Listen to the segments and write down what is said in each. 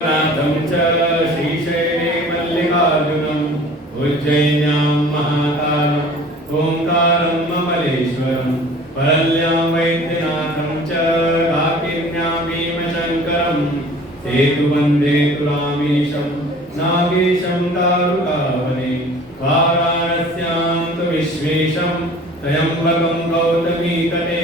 नाथं च श्रीशैले मल्लिकार्जुनम् उज्जयिन्यां महाकालम् ओंकारं ममलेश्वरं परल्यां वैद्यनाथं च काकिन्यां भीमशङ्करं सेतुवन्दे तुरामीशं नागेशं दारुकावने वाराणस्यां तु विश्वेशं त्र्यम्बकं गौतमीतटे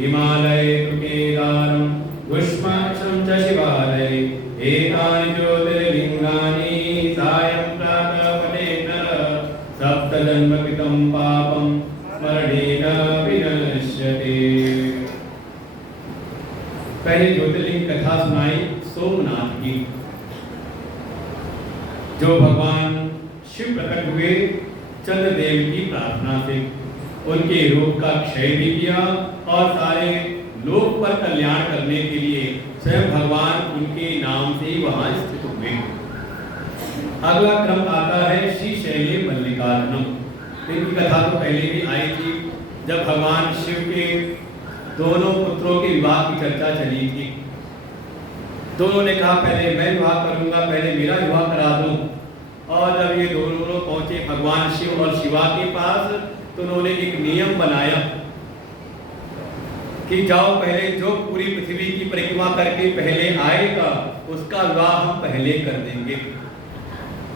हिमालये तु केदारं पुष्पाक्षं च शिवालये एतानि ज्योतिर्लिङ्गानि सायं प्रातः पठेत् नरः सप्तजन्मकृतं पापं स्मरणेन विनश्यते। पहले ज्योतिर्लिंग कथा सुनाई सोमनाथ की, जो भगवान शिव प्रकट हुए चंद्रदेव की प्रार्थना से, उनके रोग का क्षय भी किया और सारे लोक पर कल्याण करने के लिए स्वयं भगवान उनके नाम से ही वहां स्थित हुए। अगला क्रम आता है श्रीशैले मल्लिकार्जुनम। इनकी कथा तो पहले भी आई थी, जब भगवान शिव के दोनों पुत्रों के विवाह की चर्चा चली थी। दोनों ने कहा पहले मैं विवाह करूंगा, पहले मेरा विवाह करा दूं। और जब ये दोनों पहुंचे भगवान शिव और शिवा के पास, तो उन्होंने एक नियम बनाया कि जाओ पहले जो पूरी पृथ्वी की परिक्रमा करके पहले आएगा उसका विवाह हम पहले कर देंगे।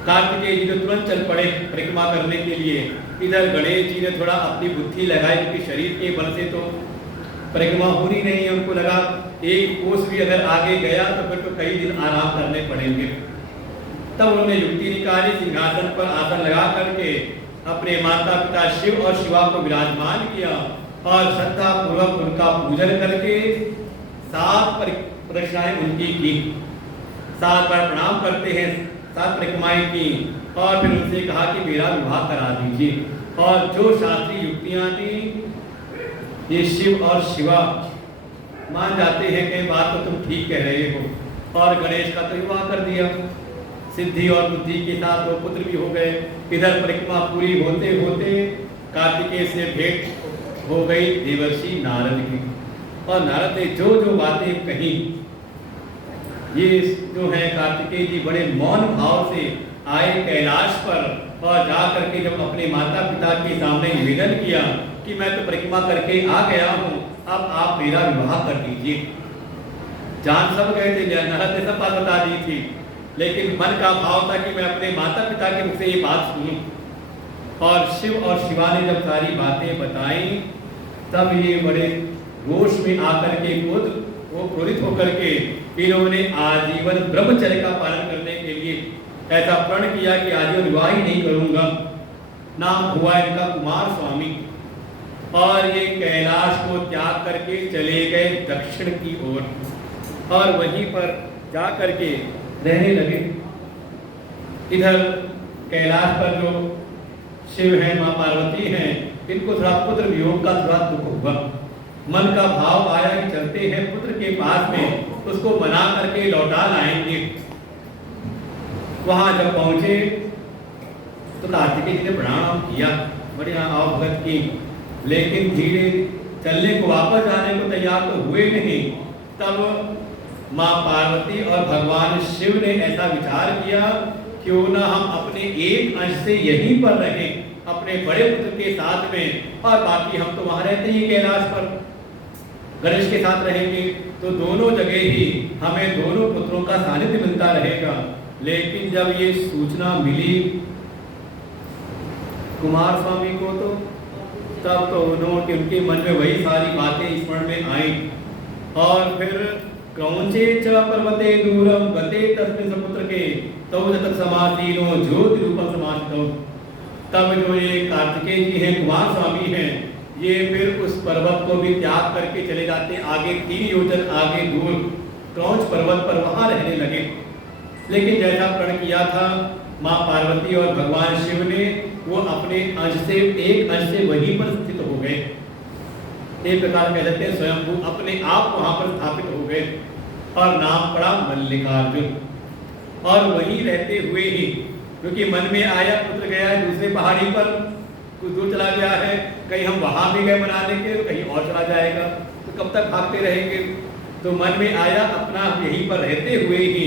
कार्तिकेय जी तो तुरंत चल पड़े परिक्रमा करने के लिए। इधर गणेश जी ने थोड़ा अपनी बुद्धि लगाई, क्योंकि शरीर के बल से तो परिक्रमा हो ही नहीं है। उनको लगा एक कोस भी अगर आगे गया तो फिर तो कई दिन आराम करने पड़ेंगे। तब उन्होंने युक्ति निकाली, सिंहासन पर आसन लगा करके अपने माता पिता शिव और शिवा को विराजमान किया और श्रद्धा पूर्वक उनका पूजन करके 7 प्रदक्षिणाएं उनकी की। 7 बार प्रणाम करते हैं, 7 परिक्रमाएं की और फिर उनसे कहा कि मेरा विवाह करा दीजिए। और जो शास्त्रीय युक्तियां थी, ये शिव और शिवा मान जाते हैं कि बात तो तुम ठीक कह रहे हो। और गणेश का तो विवाह कर दिया, सिद्धि और बुद्धि के साथ 2 पुत्र भी हो गए। इधर परिक्रमा पूरी होते होते कार्तिकेय से भेंट हो गई देवर्षि नारद की। और नारद ने जो जो बातें कही, ये जो है कार्तिकेय जी बड़े मौन भाव से आए कैलाश पर और जा करके जब अपने माता पिता के सामने निवेदन किया कि मैं तो परिक्रमा करके आ गया हूँ, अब आप मेरा विवाह कर दीजिए। जान सब गए थे, नारद ने सब बात बता दी थी, लेकिन मन का भाव था कि मैं अपने माता पिता के मुख से ये बात सुनूं। और शिव और शिवा ने जब सारी बातें बताई, तब ये बड़े रोष में आकर के क्रोधित होकर के इन्होंने आजीवन ब्रह्मचर्य का पालन करने के लिए ऐसा प्रण किया कि आजीवन विवाह ही नहीं करूंगा। नाम हुआ इनका कुमार स्वामी। और ये कैलाश को त्याग करके चले गए दक्षिण की ओर और वहीं पर जा करके रहने लगे। इधर कैलाश पर जो शिव हैं, माँ पार्वती हैं, इनको थोड़ा पुत्र वियोग का थोड़ा दुख हुआ। मन का भाव आया कि चलते हैं पुत्र के पास में, उसको मना करके लौटा लाएंगे। वहां जब पहुंचे तो कार्तिकेय जी ने प्रणाम किया, बड़ी आवभगत की, लेकिन धीरे चलने को वापस आने को तैयार तो हुए नहीं। तब माँ पार्वती और भगवान शिव ने ऐसा विचार किया, क्यों ना हम अपने एक अंश से यहीं पर रहें अपने बड़े पुत्र के साथ में, और बाकी हम तो वहां रहते ही कैलाश पर गणेश के साथ रहेंगे, तो दोनों जगह ही हमें दोनों पुत्रों का सानिध्य मिलता रहेगा। लेकिन जब ये सूचना मिली कुमार स्वामी को, तो तब तो उनके मन में वही सारी बातें स्मरण में आई। और फिर क्रौंचे च पर्वते दूरम गते तस्मिन् समुद्र के तव जतक समासीनो ज्योति रूपम समासितो। तब जो ये कार्तिकेय जी हैं, कुमार स्वामी हैं, ये फिर उस पर्वत को भी त्याग करके चले जाते आगे 3 योजन आगे दूर क्रौंच पर्वत पर, वहां रहने लगे। लेकिन जैसा प्रण किया था माँ पार्वती और भगवान शिव ने, वो अपने अंश से एक अंश से वहीं पर स्थित हो गए। एक प्रकार कह सकते हैं स्वयंभू अपने आप वहां पर स्थापित हो गए और नाम पड़ा मल्लिकार्जुन। और वहीं रहते हुए ही, क्योंकि मन में आया पुत्र गया है दूसरे पहाड़ी पर, कुछ दूर चला गया है, कहीं हम वहां भी गए मनाने के, कहीं और चला जाएगा, तो कब तक भागते रहेंगे। तो मन में आया अपना यहीं पर रहते हुए ही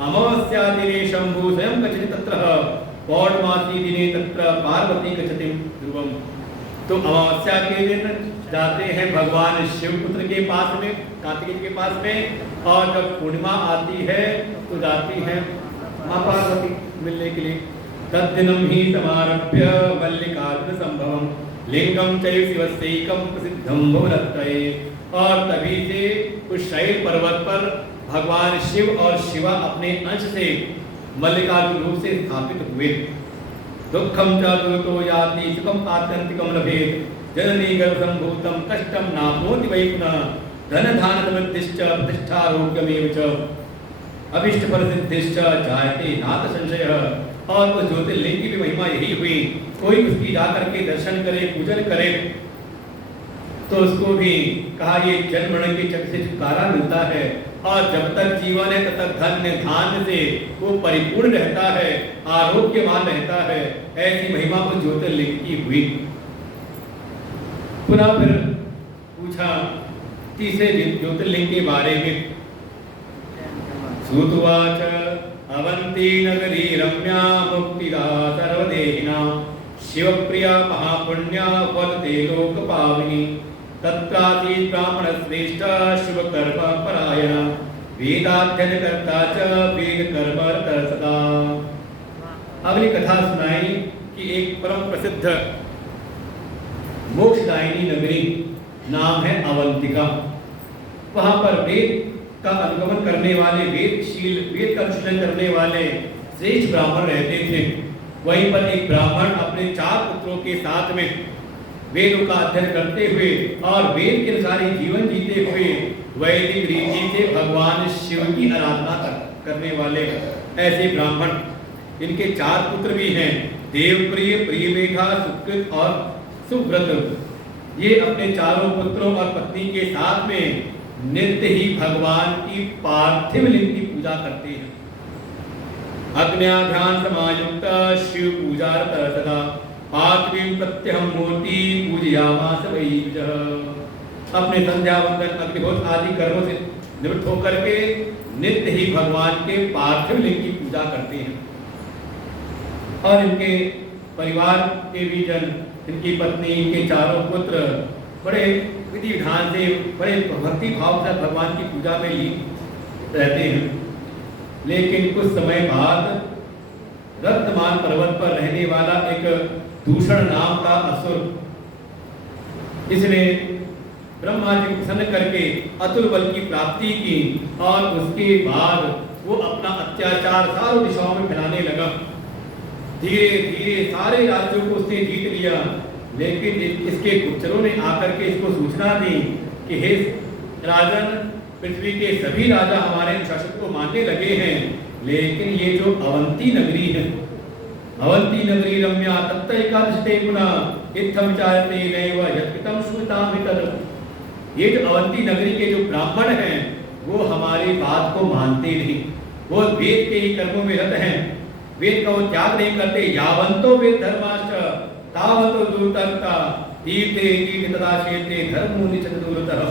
अमावस्या दिने शंभु स्वयं गच्छति तत्र, पौर्णमासी दिने तत्र पार्वती गच्छति ध्रुवम। तो अमावस्या के दिन जाते हैं भगवान शिवपुत्र के पास में, कार्तिकेय के पास में, और जब पूर्णिमा आती है तो जाती है मां पार्वती मिलने के लिए। तद्दिनम ही समारभ्य मल्लिकार्जुन संभवम लिंगम चैव शिवस्यैकं प्रसिद्धं भवरत्तये। और तभी से उस शैल पर्वत पर भगवान शिव और शिवा अपने अंश से मल्लिकार्जुन रूप से स्थापित हुए। दुखम च दुरतो याति सुखम आत्यंतिकम लभेत, जननी गर्भसंभूतम कष्टम नाप्नोति वै पुनः, धन धान समृद्धिश्च प्रतिष्ठारोग्यमेव च अभीष्ट फलसिद्धिश्च जायते नाथ संशयः। और उस ज्योतिर्लिंग की भी महिमा यही हुई, कोई उसकी जाकर के दर्शन करे, पूजन करे तो उसको भी कहा ये जन्म मरण के चक्र से छुटकारा मिलता है, और जब तक जीवन है तब तक धन्य धान्य से वो परिपूर्ण रहता है, आरोग्यवान रहता है। ऐसी महिमा उस ज्योतिर्लिंग की हुई। पुनः फिर पूछा तीसरे ज्योतिर्लिंग के बारे में। सुतुवाच अवंती नगरी रम्या मुक्तिदा सर्वदेहिना, शिवप्रिया महापुण्या वदते लोकपाविनी, तत्रासीत् ब्राह्मणश्रेष्ठ शुभकर्म परायण, वेदाध्ययनकर्ता च वेदकर्मरतः सदा। अगली कथा सुनाई कि एक परम प्रसिद्ध मोक्षदायिनी नगरी नाम है अवंतिका। वहां पर वेद का अनुगमन करने वाले, वेद का अनुशीलन करने वाले श्रेष्ठ ब्राह्मण रहते थे। वहीं पर एक ब्राह्मण अपने 4 पुत्रों के साथ में वेदों का अध्ययन करते हुए और वेद के अनुसार जीवन जीते हुए वैदिक रीति से भगवान शिव की आराधना करने वाले ऐसे ब्राह्मण। इनके 4 पुत्र भी हैं, देवप्रिय, प्रियमेधा, सुकृत और सुव्रत। ये अपने चारों पुत्रों और पत्नी के साथ में नित्य ही भगवान की पार्थिव लिंग की पूजा करते हैं। अग्न्याध्यान समायुक्त शिव पूजा सदा, पार्थिवीं प्रत्यहं मूर्ति पूजयामास वै विजः। अपने संध्या वंदन अग्निहोत्र आदि कर्मों से निवृत्त होकर के नित्य ही भगवान के पार्थिव लिंग की पूजा करते हैं। और इनके परिवार के भी जन, इनकी पत्नी, इनके चारों पुत्र बड़े विधि विधान से, बड़े भक्ति भाव से भगवान की पूजा में लीन रहते हैं। लेकिन कुछ समय बाद रक्तमान पर्वत पर रहने वाला एक दूषण नाम का असुर, इसने ब्रह्मा जी को प्रसन्न करके अतुल बल की प्राप्ति की, और उसके बाद वो अपना अत्याचार सारों दिशाओं में फैलाने लगा। धीरे धीरे सारे राज्यों को उसने जीत लिया। लेकिन इसके गुप्तचरों ने आकर के इसको सूचना दी कि हे राजन, पृथ्वी के सभी राजा हमारे शासक को मानने लगे हैं, लेकिन ये जो अवंती नगरी है, अवंती नगरी रम्या तत्तैकादशते पुनः इत्थं विचारते नैव यत्कृतं श्रुतां वितत्। ये जो अवंती नगरी के जो ब्राह्मण हैं वो हमारी बात को मानते नहीं, वो वेद के ही कर्मों में रत हैं, वेद का वो त्याग नहीं करते। यावंतो वेद धर्माश्च तावतो दुर्तर्ता तीर्थे तीर्थ तदा क्षेत्रे धर्मो निचत दूरतः।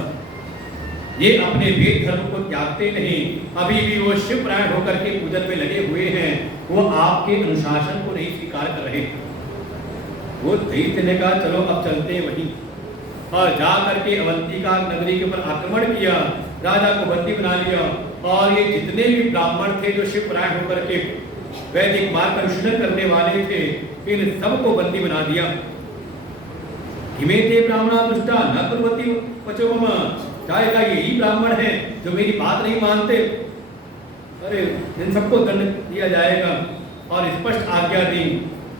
ये अपने वेद धर्म को त्यागते नहीं, अभी भी वो शिवपरायण होकर के पूजन में लगे हुए हैं, वो आपके अनुशासन को नहीं स्वीकार कर रहे। वो दैत्य ने कहा चलो अब चलते हैं वहीं, और जा करके अवंतिका नगरी के ऊपर आक्रमण किया, राजा को बंदी बना लिया, और ये जितने भी ब्राह्मण थे जो शिवपरायण होकर के वैदिक मार्ग का अनुशीलन करने वाले थे, इन सबको बंदी बना दिया। हिमेते ब्राह्मणा दुष्टा न कुर्वन्ति वचो मम, चाहे का यही ब्राह्मण है जो मेरी बात नहीं मानते, अरे इन सबको दंड दिया जाएगा। और स्पष्ट आज्ञा दी,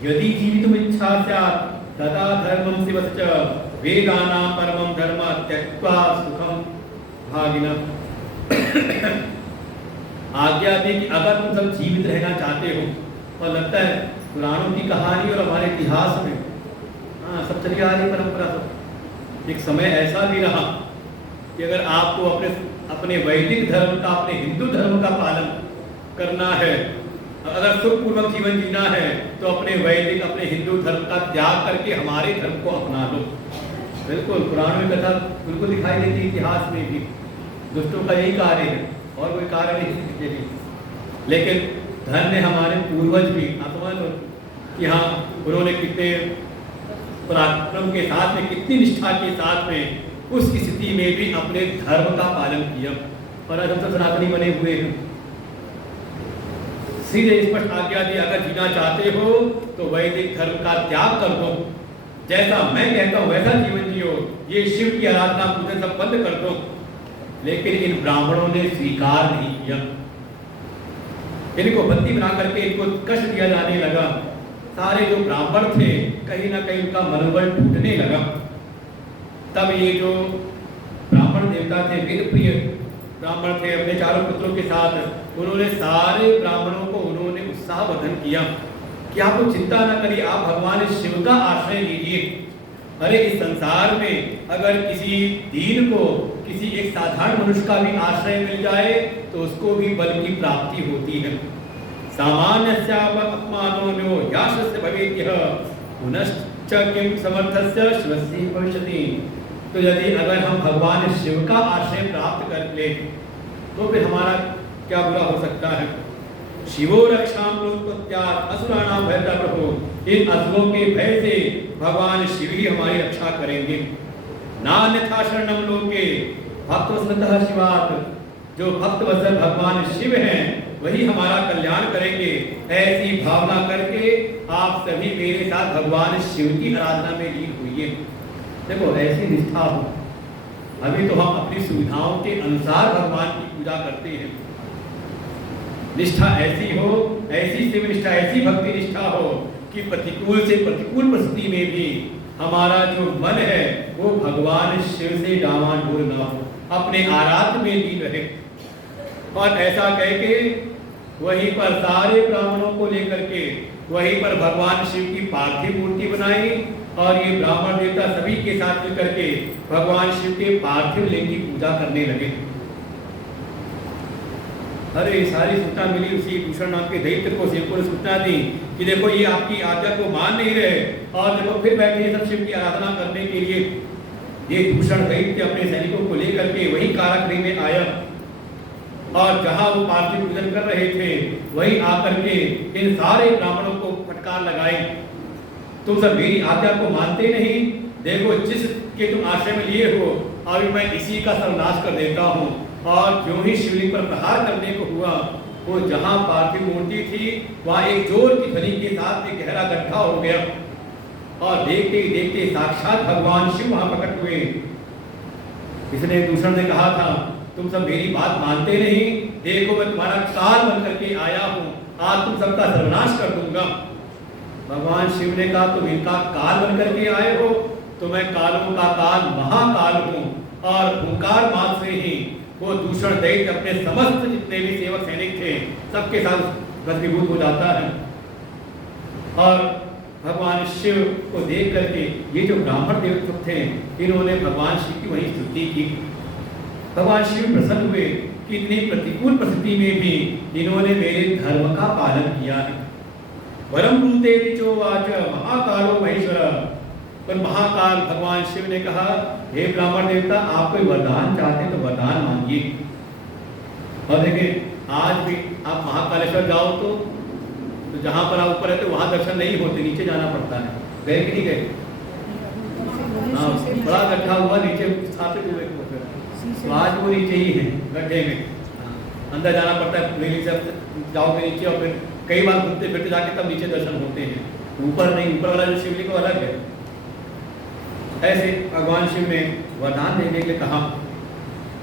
यदि जीवितुम इच्छा स्यात् तदा धर्मं शिवस्य वेदानां परमं धर्म त्यक्त्वा सुखं भागिनः। आज्ञा दी कि अगर तुम सब जीवित रहना चाहते हो, और लगता है पुराणों की कहानी और हमारे इतिहास में सब चली आ रही परंपरा, सब एक समय ऐसा भी रहा कि अगर आपको अपने वैदिक धर्म का, अपने हिंदू धर्म का पालन करना है, अगर सुखपूर्वक जीवन जीना है, तो अपने वैदिक, अपने हिंदू धर्म का त्याग करके हमारे धर्म को अपना लो। बिल्कुल पुराण में कथा बिल्कुल दिखाई देती, इतिहास में भी दुष्टों का यही कार्य है और कोई कार्य नहीं। लेकिन धन्य हमारे पूर्वज भी आत्मा कि हाँ उन्होंने कितने पराक्रम के साथ में, कितनी निष्ठा के साथ में उस स्थिति में भी अपने धर्म का पालन किया। और आज हम सब सनातनी बने हुए हैं। सीधे स्पष्ट आज्ञा दी, अगर जीना चाहते हो तो वैदिक धर्म का त्याग कर दो, जैसा मैं कहता हूं वैसा जीवन जियो, ये शिव की आराधना पूजन सब बंद कर दो। लेकिन इन ब्राह्मणों ने स्वीकार नहीं किया, इनको बंदी बना करके इनको कष्ट दिया जाने लगा। सारे जो ब्राह्मण थे कहीं ना कहीं उनका मनोबल टूटने लगा। तब ये जो ब्राह्मण देवता थे, वेद प्रिय ब्राह्मण थे, अपने चारों पुत्रों के साथ उन्होंने सारे ब्राह्मणों को उन्होंने उत्साहवर्धन किया कि आप चिंता न करिए, आप भगवान शिव का आश्रय लीजिए। अरे इस संसार में अगर किसी दीन को, किसी एक साधारण मनुष्य का भी आश्रय मिल जाए तो उसको भी बल की प्राप्ति होती है। सामान्यस्यापमानो याशस्य भवेत्यः पुनश्च किं समर्थस्य शिवस्य भविष्यति। तो यदि अगर हम भगवान शिव का आश्रय प्राप्त कर ले तो फिर हमारा क्या बुरा हो सकता है। शिवो रक्षाम लोकोत्यात् असुराणाम भयता प्रभु। इन असुरों के भय से भगवान शिव ही हमारी रक्षा करेंगे। नान्यथा शरणम लोके भक्तवत्सलतः शिवात्। जो भक्तवत्सल भगवान शिव हैं वही हमारा कल्याण करेंगे। ऐसी भावना करके आप सभी मेरे साथ भगवान शिव की आराधना में लीन हुइए। देखो ऐसी निष्ठा हो। अभी तो हम अपनी सुविधाओं के अनुसार भगवान की पूजा करते हैं। निष्ठा ऐसी हो, ऐसी शिव निष्ठा, ऐसी भक्ति निष्ठा हो कि प्रतिकूल से प्रतिकूल परिस्थिति में भी हमारा जो मन है वो भगवान शिव से डामाडोल ना हो, अपने आराध्य में लीन रहे। और ऐसा कह के वहीं पर सारे ब्राह्मणों को लेकर के वहीं पर भगवान शिव की पार्थिव मूर्ति बनाई और ये ब्राह्मण देवता सभी के साथ मिलकर के भगवान शिव के पार्थिव लिंग की पूजा करने लगे। अरे सारी सूचना मिली उसी दूषण नाम के दैत्य को, शिव को सूचना दी कि देखो ये आपकी आज्ञा को मान नहीं रहे और देखो फिर बैठे सब शिव की आराधना करने के लिए। ये दूषण दैत्य अपने सैनिकों को लेकर के वही कारागृह में आया और जहां वो पार्थिव पूजन कर रहे थे वही आकर के इन सारे ब्राह्मणों को फटकार लगाई, तुम सब मेरी आज्ञा को मानते नहीं, देखो जिसके तुम आश्रय में लिए हो अभी मैं इसी का सर्वनाश कर देता हूँ। और जो ही शिवलिंग पर प्रहार करने को हुआ वो जहां पार्थिव मूर्ति थी वहां एक जोर की ध्वनि के साथ एक गहरा गड्ढा हो गया और देखते ही देखते साक्षात भगवान शिव वहां प्रकट हुए। इसने दूषण ने कहा था तुम सब मेरी बात मानते नहीं, देखो मैं तुम्हारा काल बन करके आया हूँ, आज तुम सबका सर्वनाश कर दूंगा। भगवान शिव ने कहा तुम इनका काल बन करके आए हो तो मैं कालों का काल महाकाल हूँ। और हुंकार मात्र से ही वो दूषण दैत्य अपने समस्त जितने भी सेवक सैनिक थे सबके साथ भस्मीभूत हो जाता है। और भगवान शिव को देख करके ये जो ब्राह्मण देवता थे इन्होंने भगवान शिव की वही स्तुति की। भगवान शिव प्रसन्न हुए कि इतनी प्रतिकूल परिस्थिति में भी इन्होंने मेरे धर्म का पालन किया है। वरम ब्रूते चोवाच महाकालो महेश्वर। पर महाकाल भगवान शिव ने कहा हे ब्राह्मण देवता आप कोई वरदान चाहते तो वरदान मांगिए। और देखिए आज भी आप महाकालेश्वर जाओ तो जहां पर आप ऊपर रहते वहां दर्शन नहीं होते, नीचे जाना पड़ता है। गए कि नहीं गए? हाँ, बड़ा गड्ढा हुआ नीचे स्थापित हुए तो आज वो नीचे ही है गड्ढे में। अंदर जाना पड़ता है, रेली से जाओगे नीचे और फिर कई बार घूमते फिरते जाके तब नीचे दर्शन होते हैं, ऊपर नहीं। ऊपर वाला जो शिवलिंग अलग है। ऐसे भगवान शिव ने वरदान देने के लिए कहा।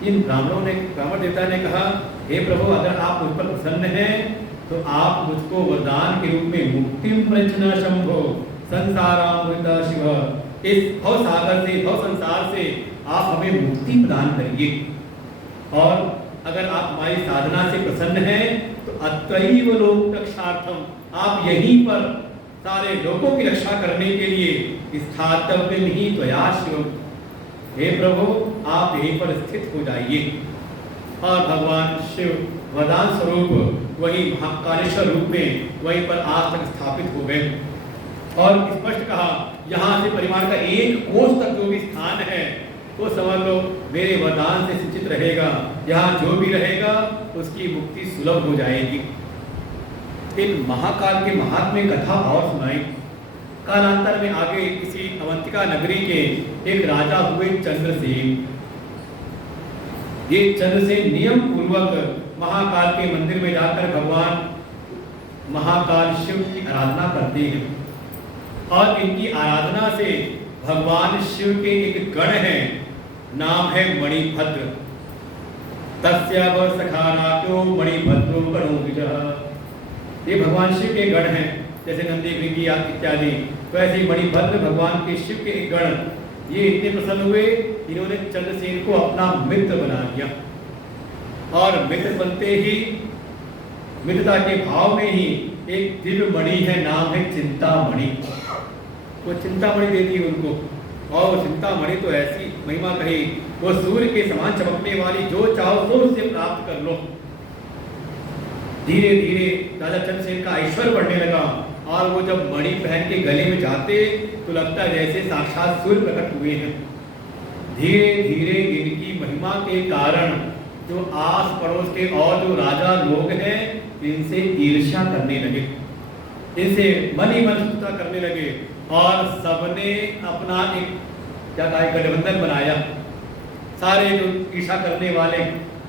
इन ब्राह्मणों ने, ब्राह्मण देवता ने कहा हे प्रभु अगर आप मुझ पर प्रसन्न हैं तो आप मुझको वरदान के रूप में मुक्तिम प्रचना शंभो संसारामृता शिव। इस भव सागर से, भव संसार से आप हमें मुक्ति प्रदान करिए। और अगर आप हमारी साधना से प्रसन्न हैं तो अत्रैव लोक रक्षार्थम आप यहीं पर सारे लोगों की रक्षा करने के लिए स्थातव्य नहीं त्वया शिव। हे प्रभु आप यहीं पर स्थित हो जाइए। और भगवान शिव वरदान स्वरूप वही महाकालेश्वर रूप में वहीं पर आज तक स्थापित हो गए। और स्पष्ट कहा यहाँ से परिवार का एक कोस तक जो भी स्थान है वो समझ लो मेरे वरदान से सिंचित रहेगा। यहाँ जो भी रहेगा उसकी मुक्ति सुलभ हो जाएगी। इन महाकाल के महात्म्य कथा और सुनाई। कालांतर में आगे इसी अवंतिका नगरी के एक राजा हुए चंद्रसेन। ये चंद्रसेन नियम पूर्वक महाकाल के मंदिर में जाकर भगवान महाकाल शिव की आराधना करते हैं और इनकी आराधना से भगवान शिव के एक गण है, नाम है मणिभद्र। तस्याव सखाराक्यो मणिभद्रो गणो विजः। ये भगवान शिव के गण हैं, जैसे नंदी भृंगी इत्यादि, वैसे मणिभद्र भगवान के शिव के एक गण। ये इतने प्रसन्न हुए, इन्होंने चंद्रसेन को अपना मित्र बना लिया और मित्र बनते ही मित्रता के भाव में ही एक दिव्य मणि है, नाम है चिंतामणि। वो चिंतामणि दे दी उनको, और वो चिंतामणि तो ऐसी महिमा कही, वो सूर्य के समान चमकने वाली, जो चाहो वो उससे प्राप्त कर लो। धीरे धीरे राजा चंद्रसेन का ऐश्वर्य बढ़ने लगा और वो जब मणि पहन के गले में जाते तो लगता है जैसे साक्षात सूर्य प्रकट हुए हैं। धीरे धीरे इनकी महिमा के कारण जो आस पड़ोस के और जो राजा लोग हैं इनसे ईर्ष्या करने लगे, इनसे मन ही मन स्तुता करने लगे और सबने अपना एक क्या कहा गठबंधन बनाया। सारे जो ईर्ष्या करने वाले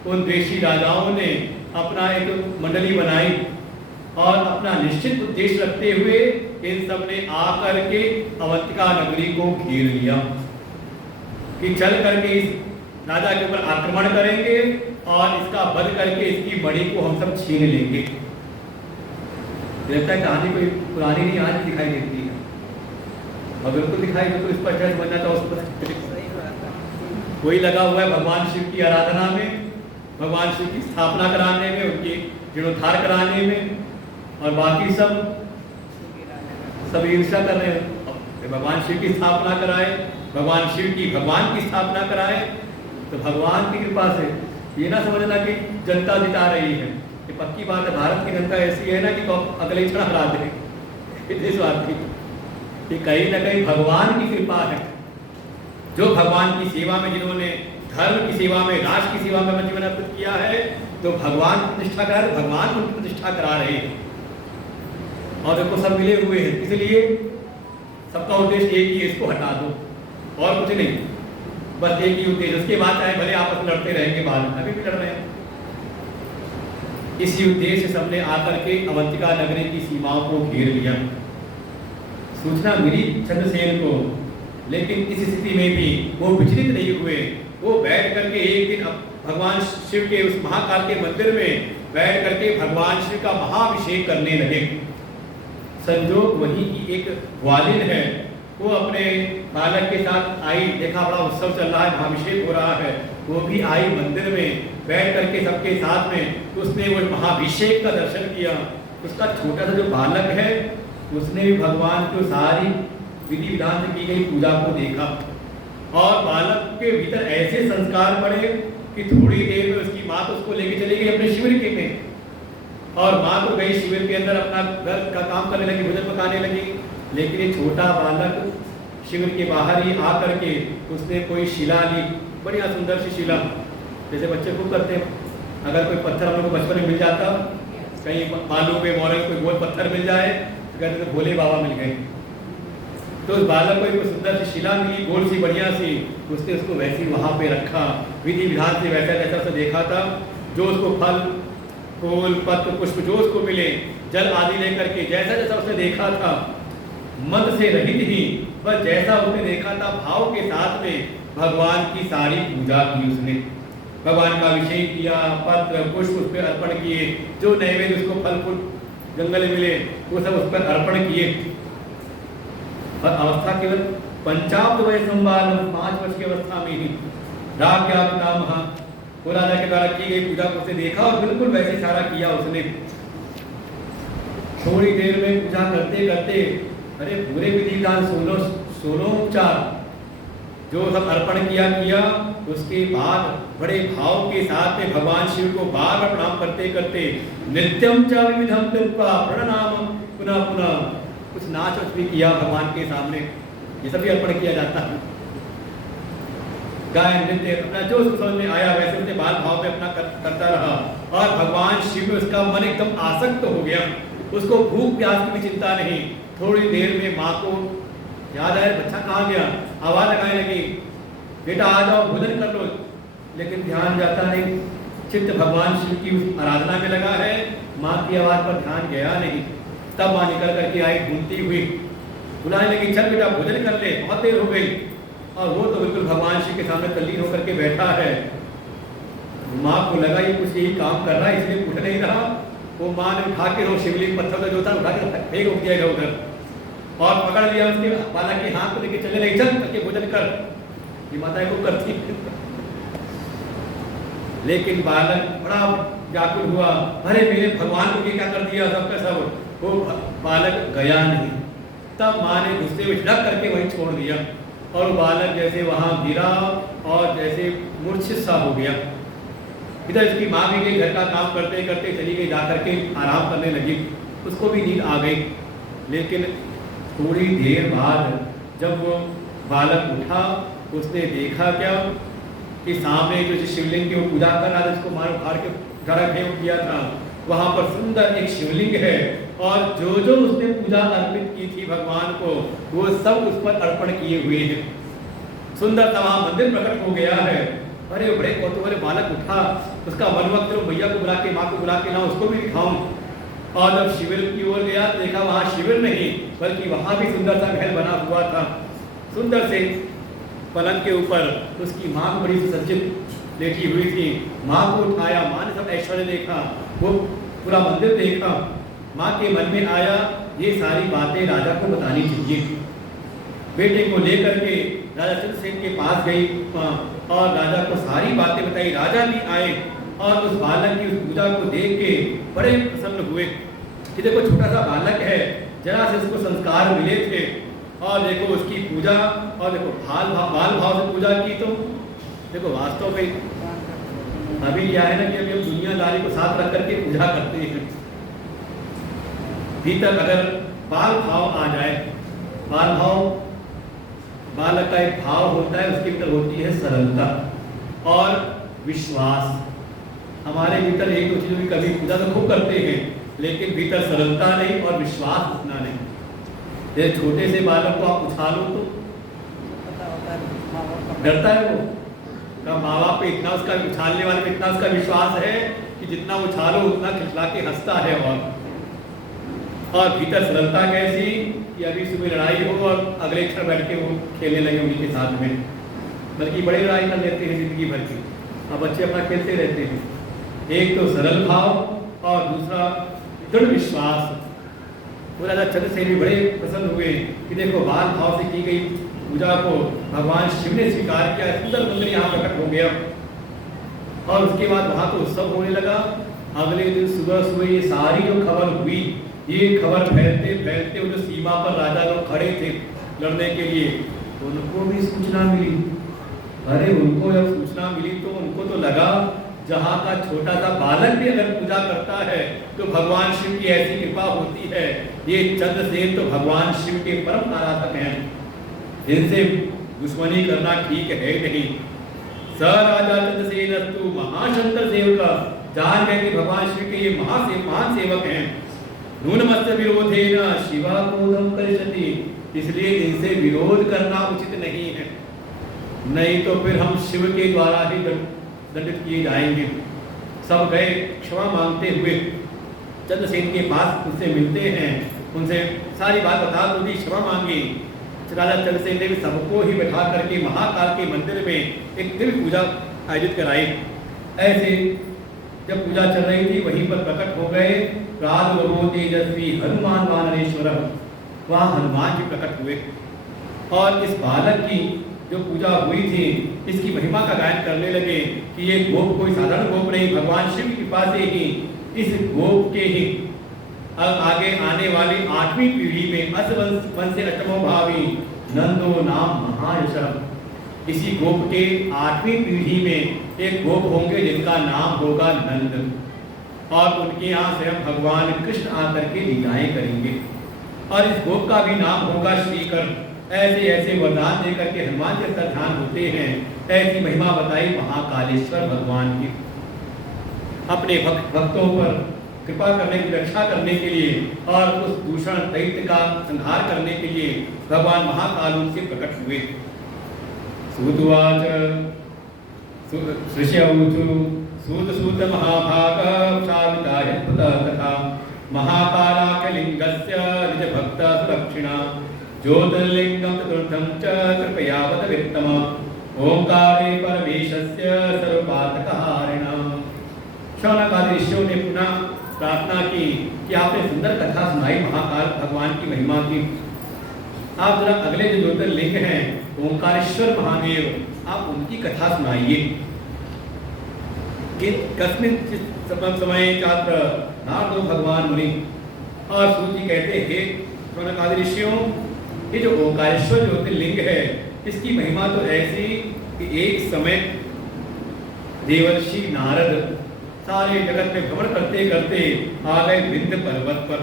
उन द्वेषी राजाओं ने अपना एक मंडली बनाई और अपना निश्चित उद्देश्य रखते हुए इन सब ने आकर के अवंतिका नगरी को घेर लिया कि चल करके इस राजा के ऊपर आक्रमण करेंगे और इसका वध करके इसकी मणि को हम सब छीन लेंगे। लगता है कहानी कोई पुरानी नहीं, आज दिखाई देती है और बिल्कुल दिखाई दे तो इस पर जज बनना था। उस पर कोई लगा हुआ है भगवान शिव की आराधना में, भगवान शिव की स्थापना कराने में, उनके जीर्णोद्धार कराने में, और बाकी सब ईर्ष्या कर रहे हैं। भगवान शिव की स्थापना कराए, भगवान शिव की भगवान की स्थापना कराए तो भगवान की कृपा से। ये ना समझना कि जनता जिता रही है, ये पक्की बात है। भारत की जनता ऐसी है ना कि तो अगले क्षण हरा दे देशवासी, कि कहीं ना कहीं भगवान की कृपा है। जो भगवान की सेवा में, जिन्होंने धर्म की सेवा में, राष्ट्र की सेवा में अपना जीवन अर्पित किया है, तो भगवान प्रतिष्ठा करा रहे, भगवान उनकी प्रतिष्ठा करा रहे हैं और देखो सब मिले हुए हैं। इसलिए सबका उद्देश्य एक ही है, इसको हटा दो और कुछ नहीं, बस एक ही उद्देश्य। उसके बाद चाहे भले आपस में लड़ते रहेंगे, बाद अभी भी लड़ रहे हैं। इसी उद्देश्य से सबने आकर के अवंतिका नगरी की सीमाओं को घेर लिया। सूचना मिली चंद्रसेन को, लेकिन इस स्थिति में भी वो विचलित नहीं हुए। वो बैठ करके एक दिन भगवान शिव के उस महाकाल के मंदिर में बैठ करके भगवान शिव का महाअभिषेक करने लगे। संजोग वही की एक ग्वालिन है, वो अपने बालक के साथ आई, देखा बड़ा उत्सव चल रहा है, महाअभिषेक हो रहा है, वो भी आई मंदिर में बैठ करके सबके साथ में। उसने वो महाअभिषेक का दर्शन किया। उसका छोटा सा जो बालक है उसने भी भगवान को सारी विधि विधान से की गई पूजा को देखा और बालक के भीतर ऐसे संस्कार पड़े कि थोड़ी देर में उसकी माँ तो उसको लेके चली गई अपने शिविर के में, और माँ तो गई शिविर के अंदर अपना घर का काम करने लगी, भोजन पकाने लगी। लेकिन ये छोटा बालक शिविर के बाहर ही आ करके उसने कोई शिला ली, बढ़िया सुंदर सी शिला, जैसे बच्चे खूब करते हैं। अगर कोई पत्थर हम लोग को बचपन में मिल जाता, कहीं बालू पे मोरल कोई गोल पत्थर मिल जाए तो कहते थे भोले बाबा मिल गए। तो उस बालक को एक सुंदर सी शिला मिली, गोल सी बढ़िया सी, उसने उसको वैसे ही वहाँ पे रखा, विधि विधान से वैसा जैसा उसे देखा था। जो उसको फल फूल पत्र पुष्प जो उसको मिले, जल आदि लेकर के जैसा जैसा उसने देखा था, मन से रहित ही बस जैसा उसने देखा था भाव के साथ में भगवान की सारी पूजा की उसने। भगवान का अभिषेक किया, पत्र पुष्प उस पर अर्पण किए, जो नैवेद्य उसको फल फूल जंगल में मिले वो सब उस पर अर्पण किए। और अवस्था केवल 55 वय संवाद 5 वर्ष की अवस्था में ही राज्ञा पितामह वो राजा के द्वारा की गई पूजा को उसने देखा और बिल्कुल वैसे सारा किया उसने। थोड़ी देर में पूजा करते करते अरे पूरे विधि विधान 16 उपचार जो सब अर्पण किया, उसके बाद बड़े भाव के साथ में भगवान शिव को बार बार प्रणाम करते करते नित्यम च विविधम कृपा प्रणाम पुनः पुनः कुछ नाच भी किया भगवान के सामने, ये सब भी अर्पण किया जाता है। गायन नृत्य अपना जो उसको समझ में आया वैसे उसने बाल भाव में अपना करता रहा, और भगवान शिव में उसका मन एकदम आसक्त हो गया। उसको भूख प्यास की भी चिंता नहीं। थोड़ी देर में माँ को याद आया बच्चा कहाँ गया, आवाज़ लगाने लगी, बेटा आ जाओ भोजन कर लो, लेकिन ध्यान जाता नहीं, चित्त भगवान शिव की उस आराधना में लगा है, माँ की आवाज़ पर ध्यान गया नहीं। तब माँ निकल करके आई घूमती हुई, बुलाने लगी, चल बेटा भोजन कर ले, बहुत देर हो गई। और वो तो बिल्कुल भगवान शिव के सामने तल्लीन होकर के बैठा है। माँ को लगा ये कुछ यही काम कर रहा है, इसलिए उठ नहीं रहा। वो माँ ने उठा के वो शिवलिंग पत्थर का जो था उठा के फेंक दिया गया उधर, और पकड़ लिया उसके बालक के हाथ को लेके चले लगे, चल करके भोजन कर। ये माता को करती लेकिन बालक बड़ा व्याकुल हुआ, अरे मेरे भगवान को ये क्या कर दिया सब का सब। वो बालक गया नहीं। तब माँ ने गुस्से में झड़क करके वहीं छोड़ दिया, और बालक जैसे वहाँ गिरा और जैसे मूर्छित सा हो गया। इधर इसकी माँ भी गई, घर का काम करते करते चली गई, जा करके आराम करने लगी, उसको भी नींद आ गई। लेकिन थोड़ी देर बाद जब वो बालक उठा, उसने देखा क्या कि सामने जो शिवलिंग की वो पूजा कर रहा था, जिसको मार उखाड़ के फेंक किया था, वहाँ पर सुंदर एक शिवलिंग है, और जो जो उसने पूजा अर्पित की थी भगवान को, वो सब उस पर अर्पण किए हुए हैं। सुंदर सा वहाँ मंदिर प्रकट हो गया है। अरे बड़े कौतूहल बालक उठा, उसका मन हुआ कि भैया को बुला के, माँ को बुला के ना उसको भी दिखाऊं। और जब शिविर की ओर गया तो देखा वहाँ शिविर नहीं, बल्कि वहाँ भी सुंदर सा महल बना हुआ था। सुंदर से पलंग के ऊपर उसकी माँ को बड़ी सुसज्जित लेटी हुई थी। माँ को उठाया, माँ ने सब ऐश्वर्य देखा, वो पूरा मंदिर देखा। माँ के मन में आया ये सारी बातें राजा को बतानी चाहिए। बेटे को लेकर के राजा चंद्रसेन के पास गई और राजा को सारी बातें बताई। राजा भी आए और उस बालक की उस पूजा को देख के बड़े प्रसन्न हुए कि देखो छोटा सा बालक है, जरा से उसको संस्कार मिले थे, और देखो उसकी पूजा, और देखो बाल भाव से पूजा की। तो देखो वास्तव में अभी क्या है ना कि अभी हम दुनियादारी को साथ रख करके पूजा करते हैं। भीतर अगर बाल भाव आ जाए, बाल भाव बालक का एक भाव होता है, उसके भीतर होती है सरलता और विश्वास। हमारे भीतर एक दो चीजों की कभी पूजा तो खूब करते हैं, लेकिन भीतर सरलता नहीं और विश्वास उतना नहीं। जैसे छोटे से बालक को आप उछालो तो डरता है वो, का माँ बाप पे इतना उसका उछालने वाले पे इतना उसका विश्वास है कि जितना उछालो उतना खिलखिला के हंसता है। और भीतर सरलता कैसी कि अभी सुबह लड़ाई हो और अगले क्षण बैठ के वो खेलने लगे उन्हीं के साथ में, बल्कि बड़ी लड़ाई कर लेते हैं जिंदगी भर की। अब बच्चे अपना खेलते रहते हैं। एक तो सरल भाव और दूसरा दृढ़ विश्वास। वो राजा चंद्रसेन भी बड़े प्रसन्न हुए कि देखो बाल भाव से की गई पूजा को भगवान शिव ने स्वीकार किया, सुंदर मंदिर यहाँ प्रकट हो गया। और उसके बाद वहाँ तो उत्सव होने लगा। अगले दिन सुबह सुबह ये सारी जो खबर हुई, ये खबर फैलते फैलते जो सीमा पर राजा लोग खड़े थे लड़ने के लिए, उनको भी सूचना मिली। अरे उनको जब सूचना मिली तो उनको तो लगा जहाँ का छोटा सा बालक भी अगर पूजा करता है तो भगवान शिव की ऐसी कृपा होती है। ये चंद्रसेन तो भगवान शिव के परम आराधक हैं, इनसे दुश्मनी करना ठीक है नहीं। स राजा चंद्रसेन महाशंकर सेवक, जान गए कि भगवान शिव के ये महान सेवक हैं। नूनमस्य विरोधेन शिवा क्रोधम करिष्यति, इसलिए इनसे विरोध करना उचित नहीं है, नहीं तो फिर हम शिव के द्वारा ही दंडित किए जाएंगे। सब गए क्षमा मांगते हुए चंद्रसेन के पास, उससे मिलते हैं, उनसे सारी बात बता तो दी, क्षमा मांगी। राजा चंद्रसेन ने भी सबको ही बैठा करके महाकाल के मंदिर में एक दिव्य पूजा आयोजित कराई। ऐसे जब पूजा चल रही थी वहीं पर प्रकट हो गए प्रादुर्भूतो तेजस्वी हनुमान वानरेश्वर, वहाँ हनुमान जी प्रकट हुए और इस बालक की जो पूजा हुई थी इसकी महिमा का गायन करने लगे कि ये गोप कोई साधारण गोप नहीं, भगवान शिव की कृपा से ही इस गोप के ही अब आगे आने वाली 8वीं पीढ़ी में वंश से अष्टमो भावी नंदो नाम महायशः, इसी गोप के 8वीं पीढ़ी में एक गोप होंगे जिनका नाम होगा नंद, और उनके यहाँ स्वयं भगवान कृष्ण आकर के लीलाएं करेंगे। और इस गोप का भी नाम होगा श्रीकर। ऐसे ऐसे वरदान देकर के हनुमान के अंदर ध्यान होते हैं। ऐसी महिमा बताई महाकालेश्वर भगवान की। अपने भक्तों पर कृपा करने की रक्षा करने के लिए और उस दूषण दैत्य का संहार करने के लिए भगवान महाकाल उनसे प्रकट हुए। सूतवाच श्रीशौचु सूत सूत महाभाग साविताय कथा महाकालाकलिंगस्य निज भक्त सुरक्षिणा ज्योतिर्लिंगं चतुर्थं च कृपया वद वित्तम ओंकारे परमेशस्य सर्वपातकहारिणा। शौनक आदि ऋषियों ने पुनः प्रार्थना की कि आपने सुंदर कथा सुनाई महाकाल भगवान की महिमा की। आप जरा अगले जो ज्योतिर्लिंग हैं ओंकारेश्वर महादेव, आप उनकी कथा सुनाइए कि कस्मिन समय छात्र नारदो भगवान मुनि और सूत जी कहते हे शौनक आदि ऋषियों, ये जो ओंकारेश्वर ज्योतिर्लिंग है इसकी महिमा तो ऐसी कि एक समय देवर्षि नारद सारे जगत में भ्रमण करते करते आ गए विंध्य पर्वत पर।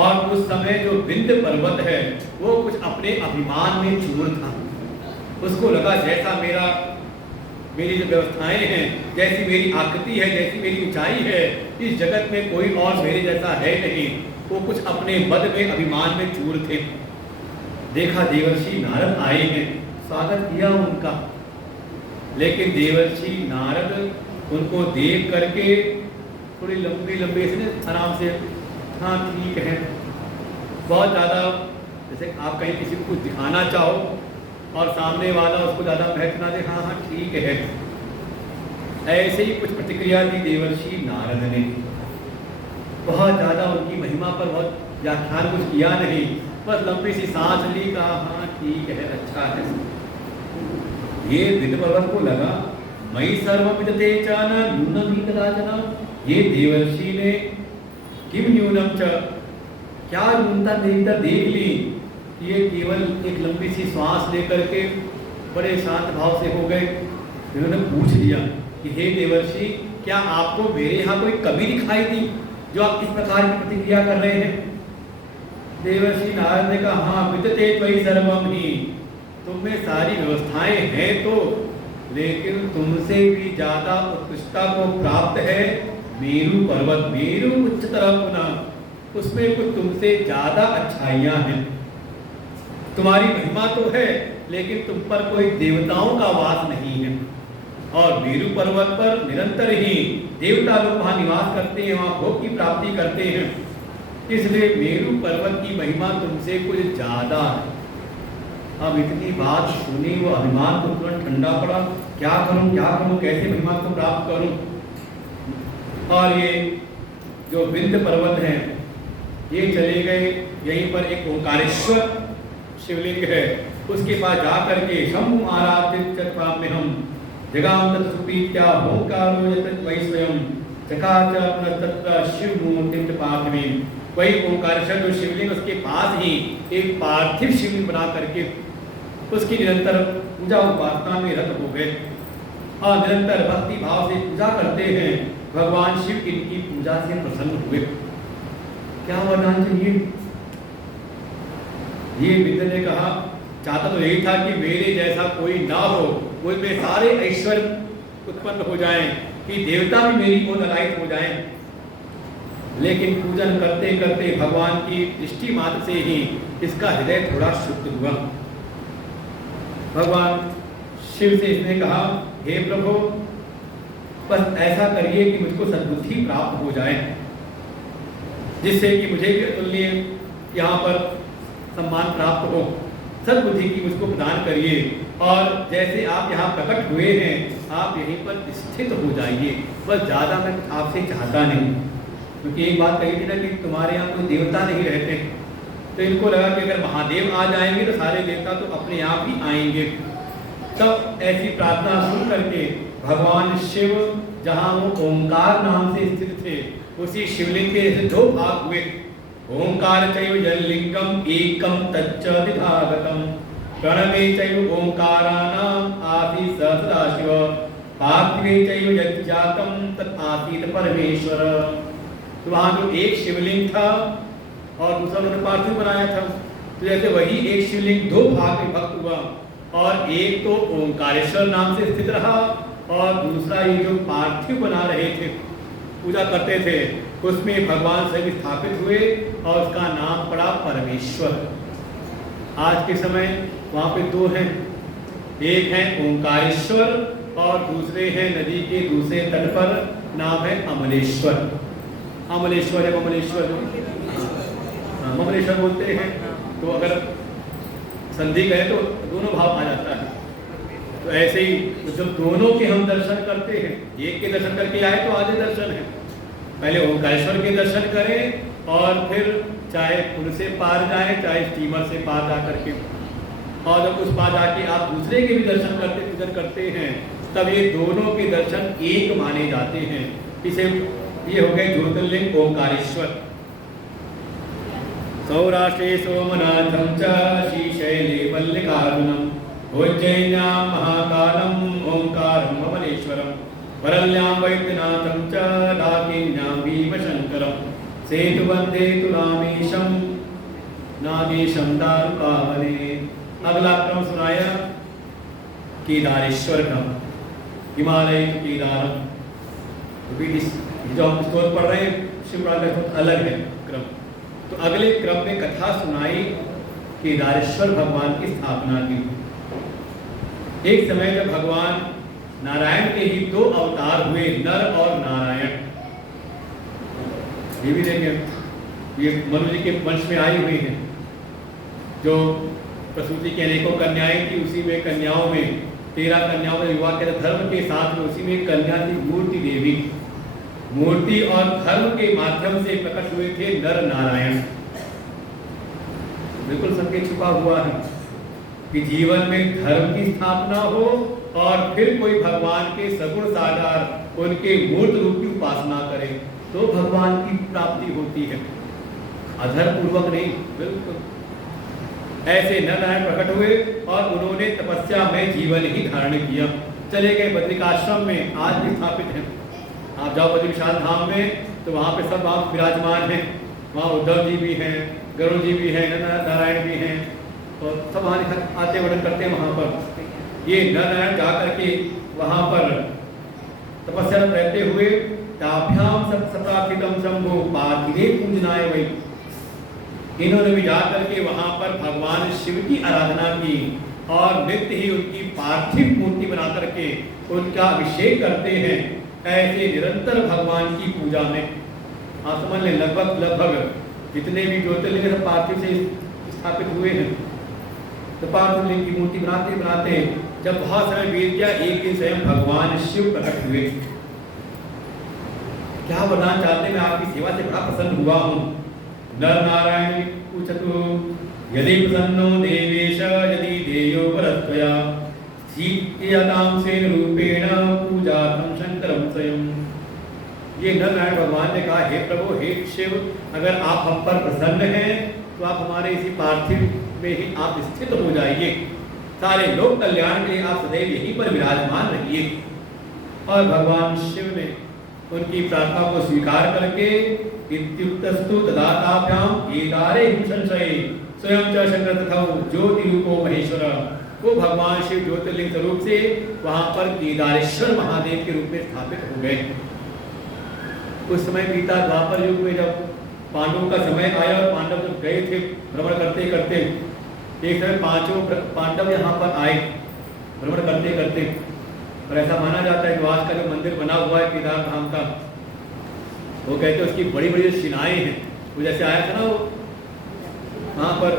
और उस समय जो विंध्य पर्वत है वो कुछ अपने अभिमान में चूर था। उसको लगा जैसा मेरी जो व्यवस्थाएं हैं, जैसी मेरी आकृति है, जैसी मेरी ऊंचाई है, इस जगत में कोई और मेरे जैसा है नहीं। वो कुछ अपने मद में अभिमान में चूर थे। देखा देवर्षि नारद आए हैं, स्वागत किया उनका, लेकिन देवर्षि नारद उनको देख करके थोड़ी लंबी लंबी से आराम से हाँ ठीक है, बहुत ज़्यादा जैसे आप कहीं किसी को कुछ दिखाना चाहो और सामने वाला उसको ज़्यादा महत्व ना दे, हाँ हाँ ठीक है, ऐसे ही कुछ प्रतिक्रिया दी देवर्षि नारद ने। बहुत ज़्यादा उनकी महिमा पर बहुत व्याख्यान कुछ किया नहीं, बस लंबी सी सांस ली, कहा हाँ ठीक है, अच्छा है। ये विंध्य पर्वत को लगा मई सर्वविदते च न न्यूनम ही कदाचन, ये देवर्षि ने किम न्यूनम च, क्या न्यूनता देवता देख ली कि ये केवल एक लंबी सी श्वास लेकर के बड़े शांत भाव से हो गए। इन्होंने पूछ लिया कि हे देवर्षि, क्या आपको मेरे यहाँ कोई कमी दिखाई दी जो आप इस प्रकार की प्रतिक्रिया कर रहे हैं? देवर्षि नारद ने कहा हाँ विदते त्वयि सर्वम ही, तुम में सारी व्यवस्थाएं हैं तो, लेकिन तुमसे भी ज्यादा उत्कृष्टता को प्राप्त है मेरु पर्वत, मेरु उच्चतर पुनः, उसमें कुछ तुमसे ज्यादा अच्छाइयां हैं। तुम्हारी महिमा तो है लेकिन तुम पर कोई देवताओं का वास नहीं है, और मेरु पर्वत पर निरंतर ही देवता लोग वहां निवास करते हैं, वहां भोग की प्राप्ति करते हैं, इसलिए मेरु पर्वत की महिमा तुमसे कुछ ज्यादा है। अब इतनी बात सुनी वो अभिमान को तुरंत ठंडा पड़ा, क्या करूं कैसे महिमा को प्राप्त करूं। और ये जो विंध्य पर्वत है ये चले गए, यहीं पर एक ओंकारेश्वर शिवलिंग है, उसके पास जा करके शंभु आराध्य में हम जगाम तत्सुपीत्या ओंकारो यत् वै स्वयं चकाच तत्र शिव मूर्ति पार्थिव, वही ओंकारेश्वर जो शिवलिंग उसके पास ही एक पार्थिव शिवलिंग बना करके उसकी निरंतर पूजा उपासना में रत हो गए और निरंतर भक्ति भाव से पूजा करते हैं। भगवान शिव इनकी पूजा से प्रसन्न हुए। क्या वरदान चाहिए? ये विंध्य ने कहा चाहता तो यही था कि मेरे जैसा कोई ना हो, मुझ में सारे ऐश्वर्य उत्पन्न हो जाएं, कि देवता भी मेरी ओर ललायित हो जाएं, लेकिन पूजन करते करते भगवान की दृष्टि मात्र से ही इसका हृदय थोड़ा शुद्ध हुआ। भगवान शिव से इसने कहा हे प्रभु, बस ऐसा करिए कि मुझको सद्बुद्धि प्राप्त हो जाए, जिससे कि मुझे भी अतुल्य यहाँ पर सम्मान प्राप्त हो। सद्बुद्धि की मुझको प्रदान करिए, और जैसे आप यहाँ प्रकट हुए हैं आप यहीं पर स्थित हो जाइए, बस ज़्यादा मैं आपसे चाहता नहीं। क्योंकि एक बात कही थी ना कि तुम्हारे यहाँ कोई देवता नहीं रहते, तो इनको लगा कि अगर महादेव आ जाएंगे तो सारे देवता तो अपने आप ही आएंगे। तब ऐसी प्रार्थना सुन करके भगवान शिव जहाँ वो ओंकार नाम से स्थित थे, उसी शिवलिंग के दो भाग हुए। ओंकार चैव जललिंगम एकम तच्च विभागतम, प्रणवे चैव ओंकारानाम आसीत् सदाशिव, पार्थिवे चैव यत् जातम तत् आसीत् परमेश्वर। तो वहाँ जो एक शिवलिंग था और दूसरा उन्होंने पार्थिव बनाया था, तो जैसे वही एक शिवलिंग दो भाग में भक्त हुआ, और एक तो ओंकारेश्वर नाम से स्थित रहा, और दूसरा ये जो पार्थिव बना रहे थे, पूजा करते थे, उसमें भगवान स्वयं स्थापित हुए और उसका नाम पड़ा परमेश्वर। आज के समय वहाँ पे दो हैं, एक है ओंकारेश्वर और दूसरे हैं नदी के दूसरे तट पर, नाम है अमलेश्वर। अमलेश्वर है, ममलेश्वर, ममलेश्वर बोलते हैं। तो अगर संधि कहें तो दोनों भाव आ जाता है। तो ऐसे ही तो जब दोनों के हम दर्शन करते हैं, एक के दर्शन करके आए तो आधे दर्शन है, पहले ओंकारेश्वर के दर्शन करें और फिर चाहे पुल से पार जाएं, चाहे स्टीमर से पार जा करके, और जब उस पार जाके आप दूसरे के भी दर्शन करते पूजन करते हैं, तब ये दोनों के दर्शन एक माने जाते हैं। इसे ये हो गए ज्योतिर्लिंग ओंकारेश्वर। सौराष्ट्रे सोमनाथं च श्रीशैले मल्लिकार्जुनम् उज्जैन्यां महाकालम् ओंकारं अमलेश्वरम् वरल्यां वैद्यनाथं च डाकिन्यां भीमशङ्करम् सेतुबन्धे तुलामीशं नागेशं दारुकावने। अगला क्रम सुनाया केदारेश्वर का, हिमालय केदारम। जो हम स्टोर पढ़ रहे हैं शिवराज का बहुत अलग है क्रम। तो अगले क्रम में कथा सुनाई केदारेश्वर भगवान की स्थापना की। एक समय जब भगवान नारायण के ही दो अवतार हुए, नर और नारायण। ये भी देखें, ये मनु जी के वंश में आई हुई है। जो प्रसूति की अनेकों कन्याएं थी, उसी में कन्याओं में 13 कन्याओं का विवाह किया धर्म के साथ में। उसी में एक कन्या थी मूर्ति देवी। मूर्ति और धर्म के माध्यम से प्रकट हुए थे नर नारायण। बिल्कुल सबके छुपा हुआ है कि जीवन में धर्म की स्थापना हो और फिर कोई भगवान के सगुण साकार उनके मूर्त रूप की उपासना करे तो भगवान की प्राप्ति होती है, अधर्म पूर्वक नहीं। बिल्कुल ऐसे नर नारायण प्रकट हुए और उन्होंने तपस्या में जीवन ही धारण किया। चले गए बद्रिकाश्रम में, आज भी स्थापित हैं। आप जाओ बद्री विशाल धाम में तो वहाँ पे सब आप विराजमान हैं। वहाँ उद्धव जी भी हैं, गरुड़ जी भी हैं, नारायण भी हैं, और सब वहाँ आते वर्णन करते हैं। वहाँ पर ये नर नारायण जा करके वहाँ पर तपस्या रहते हुए ताभ्याम सप्तापितम शंभो पार्थिवे पूजनाय वै, इन्होंने भी जाकर के वहाँ पर भगवान शिव की आराधना की और नित्य ही उनकी पार्थिव मूर्ति बना करके उनका अभिषेक करते हैं। ऐसे निरंतर भगवान की पूजा में आप समझ लें, लगभग जितने भी ज्योतिर्लिंग सब पार्थिव से स्थापित हुए हैं। तो पार्थिव लिंग की मूर्ति बनाते बनाते जब बहुत समय बीत गया, एक दिन स्वयं भगवान शिव प्रकट हुए। क्या वरदान चाहते हैं? मैं आपकी सेवा से बड़ा प्रसन्न हुआ हूँ। नर नारायण पूछतु यदि प्रसन्नो देवेश यदि देयो वरत्वया सीत्यतां सेन रूपेण पूजार्थं शंकरं स्वयं। ये नर नारायण भगवान ने कहा, हे प्रभु, हे शिव, अगर आप हम पर प्रसन्न हैं तो आप हमारे इसी पार्थिव में ही आप स्थित हो जाइए। सारे लोक कल्याण के लिए आप सदैव यहीं पर विराजमान रहिए। और भगवान शिव ने उनकी प्रार्थना को स्वीकार करके इत्युक्तस्तु तदाताभ्याम केदारे संशये स्वयं च शंकर तथा ज्योति रूपो महेश्वर। वो भगवान शिव ज्योतिर्लिंग स्वरूप से वहां पर केदारेश्वर महादेव के रूप में स्थापित हो गए। उस समय बीता द्वापर युग में जब पांडवों का समय आया और पांडव जब गए थे भ्रमण करते करते, एक समय 5 पांडव यहाँ पर आए भ्रमण करते करते। और ऐसा माना जाता है कि आज का जो मंदिर बना हुआ है केदार धाम का, वो कहते हैं उसकी बड़ी बड़ी शिलाएं हैं। वो जैसे आया था ना, वो वहाँ पर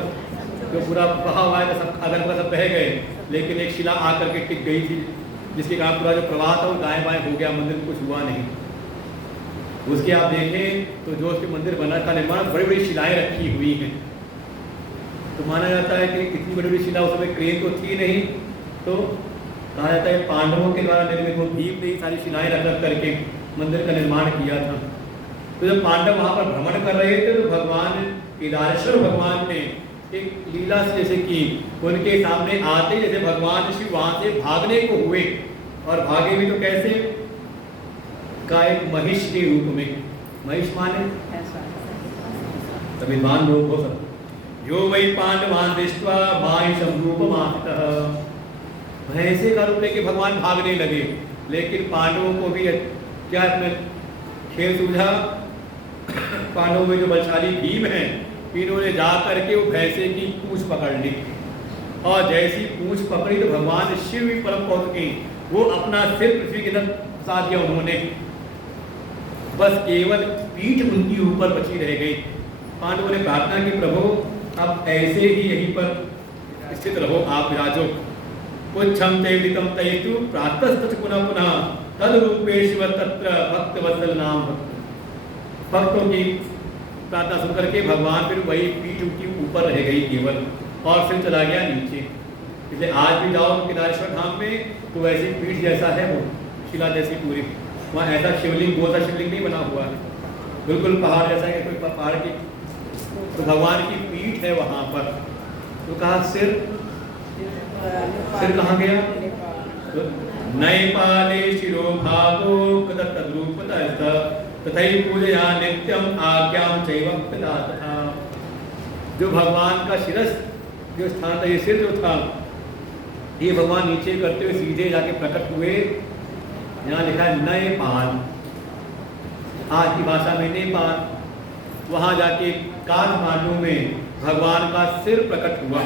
जो पूरा बहा हुआ है, सब अगल बगल सब बह गए, लेकिन एक शिला आकर के टिक गई थी, जिसके कारण पूरा जो प्रवाह था वो दाएं बाएं हो गया, मंदिर में कुछ हुआ नहीं। उसके आप देखें तो जो उसके मंदिर बना का निर्माण बड़ी बड़ी शिलाएं रखी हुई हैं। तो माना जाता है कि इतनी बड़ी बड़ी शिला उस समय क्रेन तो थी नहीं, तो कहा जाता है पांडवों के द्वारा निर्मित वो दीप ने सारी शिलाएं रख करके मंदिर का निर्माण किया था। तो जब पांडव वहाँ पर भ्रमण कर रहे थे तो भगवान केदारेश्वर भगवान ने एक लीला से जैसे की, उनके सामने आते जैसे भगवान शिव वहाँ से भागने को हुए, और भागे भी तो कैसे, का एक महिष के रूप में। महिष माने विद्वान लोग हो सब, यो वै पांडवान् दृष्ट्वा मायुषं रूपमास्थितः। भैंसे का रूप लेके भगवान भागने लगे, लेकिन पांडवों को भी क्या खेल सूझा। पांडवों में जो बलशाली भीम हैं, इन्होंने जा करके वो भैंसे की पूंछ पकड़ ली, और जैसी पूंछ पकड़ी तो भगवान शिव भी परम पहुंच गई। वो अपना सिर पृथ्वी के अंदर फंसा दिया उन्होंने, बस केवल पीठ उनकी ऊपर बची रह गई। पांडवों ने प्रार्थना की, प्रभु अब ऐसे ही यहीं पर स्थित रहो, आप विराजो। पुच्छम तैलितम तैतु प्रातस्तच पुनः पुनः तद रूपेश्व तत्र भक्त वत्सल नाम। भक्तों की प्रार्थना सुन करके भगवान फिर वही पीठ उनकी ऊपर रह गई केवल, और फिर चला गया नीचे। इसलिए आज भी जाओ केदारेश्वर धाम में तो वैसी पीठ जैसा है, वो शिला जैसी पूरी, वहाँ ऐसा शिवलिंग गोसा शिवलिंग नहीं बना हुआ है, बिल्कुल पहाड़ जैसा है, कोई पहाड़ की, तो भगवान की पीठ है वहाँ पर। तो कहा सिर कहाँ गया? तो नैपाले शिरो भागो तद्रूपतः तथैव पूजया नित्यम आज्ञां चैव तथा। जो भगवान का शिरस जो स्थान था, ये सिर जो था, ये भगवान नीचे करते हुए सीधे जाके प्रकट हुए। यहाँ लिखा है नेपाल, आज की भाषा में नेपाल। वहाँ जाके काठमांडू में भगवान का सिर प्रकट हुआ।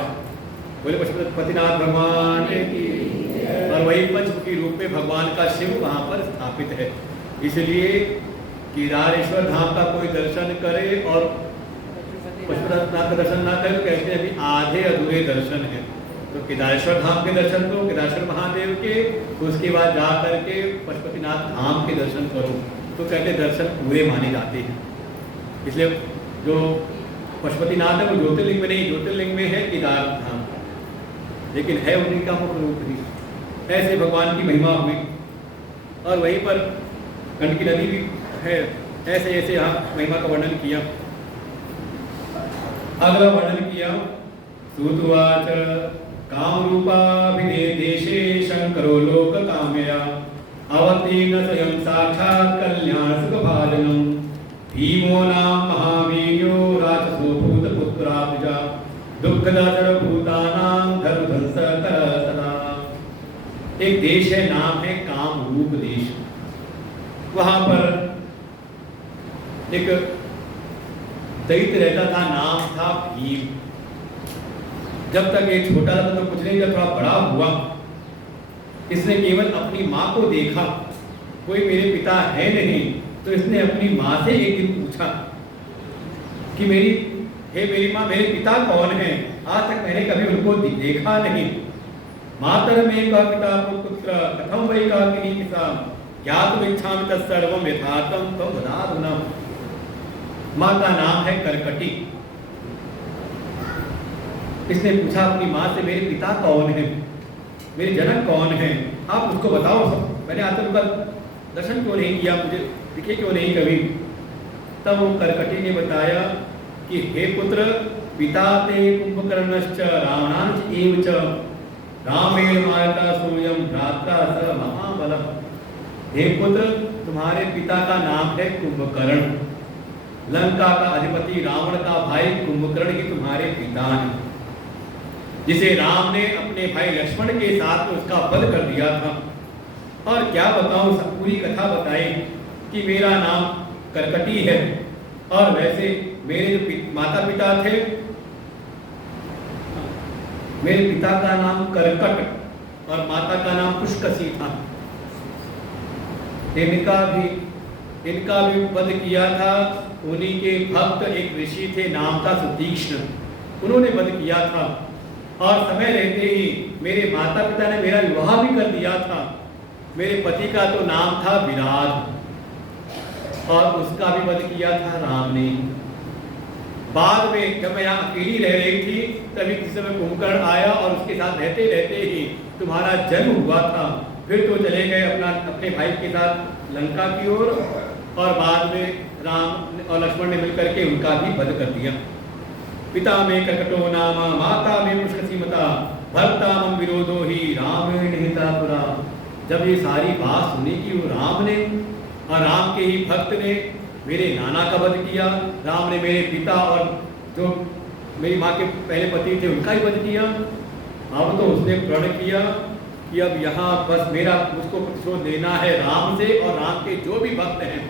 बोले पशुपतिनाथ भगवान की, और वही पंचमुखी रूप में भगवान का शिव वहाँ पर स्थापित है। इसलिए केदारेश्वर धाम का कोई दर्शन करे और पशुपतिनाथ का दर्शन ना करे तो कहते हैं अभी आधे अधूरे दर्शन है। तो केदारेश्वर धाम के दर्शन करो, केदारेश्वर महादेव के, उसके बाद जा करके पशुपतिनाथ धाम के दर्शन करो, तो कहते दर्शन पूरे माने जाते हैं। इसलिए जो पशुपतिनाथ है वो ज्योतिर्लिंग में नहीं, ज्योतिर्लिंग में है केदार धाम, लेकिन है उन्हीं का मुख्य रूप ही। ऐसे भगवान की महिमा हुई, और वहीं पर गंडकी नदी भी है। ऐसे ऐसे यहाँ महिमा का वर्णन किया। अगला वर्णन किया, सूतवाच काम रूपाभिधे देशे शंकरो लोक कामया अवतीर्ण स्वयं साक्षात् कल्याण सुख भाजनम भीमो नाम महावीर्यो राक्षसो भूतपुत्राब्जा दुःखदा सर्वभूतानां धर्मधंस सदा। एक देश है, नाम है कामरूप देश। वहां पर एक दैत्य रहता था, नाम था भीम। जब तक ये छोटा था तो कुछ नहीं, जब थोड़ा बड़ा हुआ इसने केवल अपनी माँ को देखा, कोई मेरे पिता है नहीं, तो इसने अपनी माँ से एक दिन पूछा कि मेरी माँ, मेरे पिता कौन है? आज तक मैंने कभी उनको देखा नहीं। मातर में का पिता पुत्र कथम वै का किसा ज्ञातुम इच्छामि तत्सर्वं यथार्थं त्वं वदाधुना। माँ का नाम है करकटी। इसने पूछा अपनी माँ से, मेरे पिता कौन है, मेरे जनक कौन है, आप उसको बताओ। मैंने आज तक उनका दर्शन क्यों नहीं किया, मुझे दिखे क्यों नहीं कभी। तब वो करकटी ने बताया कि हे पुत्र, पिता ते कुंभकर्णश्च रावणांच एव च रामेण माता सोयम भ्राता स महाबलः। हे पुत्र, तुम्हारे पिता का नाम है कुंभकर्ण, लंका का अधिपति रावण का भाई कुंभकर्ण ही तुम्हारे पिता हैं, जिसे राम ने अपने भाई लक्ष्मण के साथ उसका वध कर दिया था। और क्या बताऊं, सब पूरी कथा बताई कि मेरा नाम करकटी है, और वैसे मेरे जो माता पिता थे, मेरे पिता का नाम करकट और माता का नाम पुष्कसी था। इनका भी वध किया था। उन्हीं के भक्त एक ऋषि थे, नाम था सुतीक्ष्ण, उन्होंने वध किया था। और समय रहते ही मेरे माता पिता ने मेरा विवाह भी कर दिया था। मेरे पति का तो नाम था विराट, और उसका भी वध किया था राम ने। बाद में जब मैं यहाँ अकेली रह रही थी, तभी किसी समय कुंभकर्ण आया और उसके साथ रहते रहते ही तुम्हारा जन्म हुआ था। फिर तो चले गए अपने भाई के साथ लंका की ओर, और बाद में राम और लक्ष्मण ने मिलकर के उनका भी वध कर दिया। पिता में करकटो नाम माता में पुष्कसीमता भक्ता मम विरोधो ही रामेण हिता पुरा। जब ये सारी बात सुनी कि वो राम ने और राम के ही भक्त ने मेरे नाना का वध किया, राम ने मेरे पिता और जो मेरी माँ के पहले पति थे उनका ही वध किया। अब तो उसने प्रण किया कि अब यहाँ बस मेरा उसको प्रतिशोध देना है राम से, और राम के जो भी भक्त हैं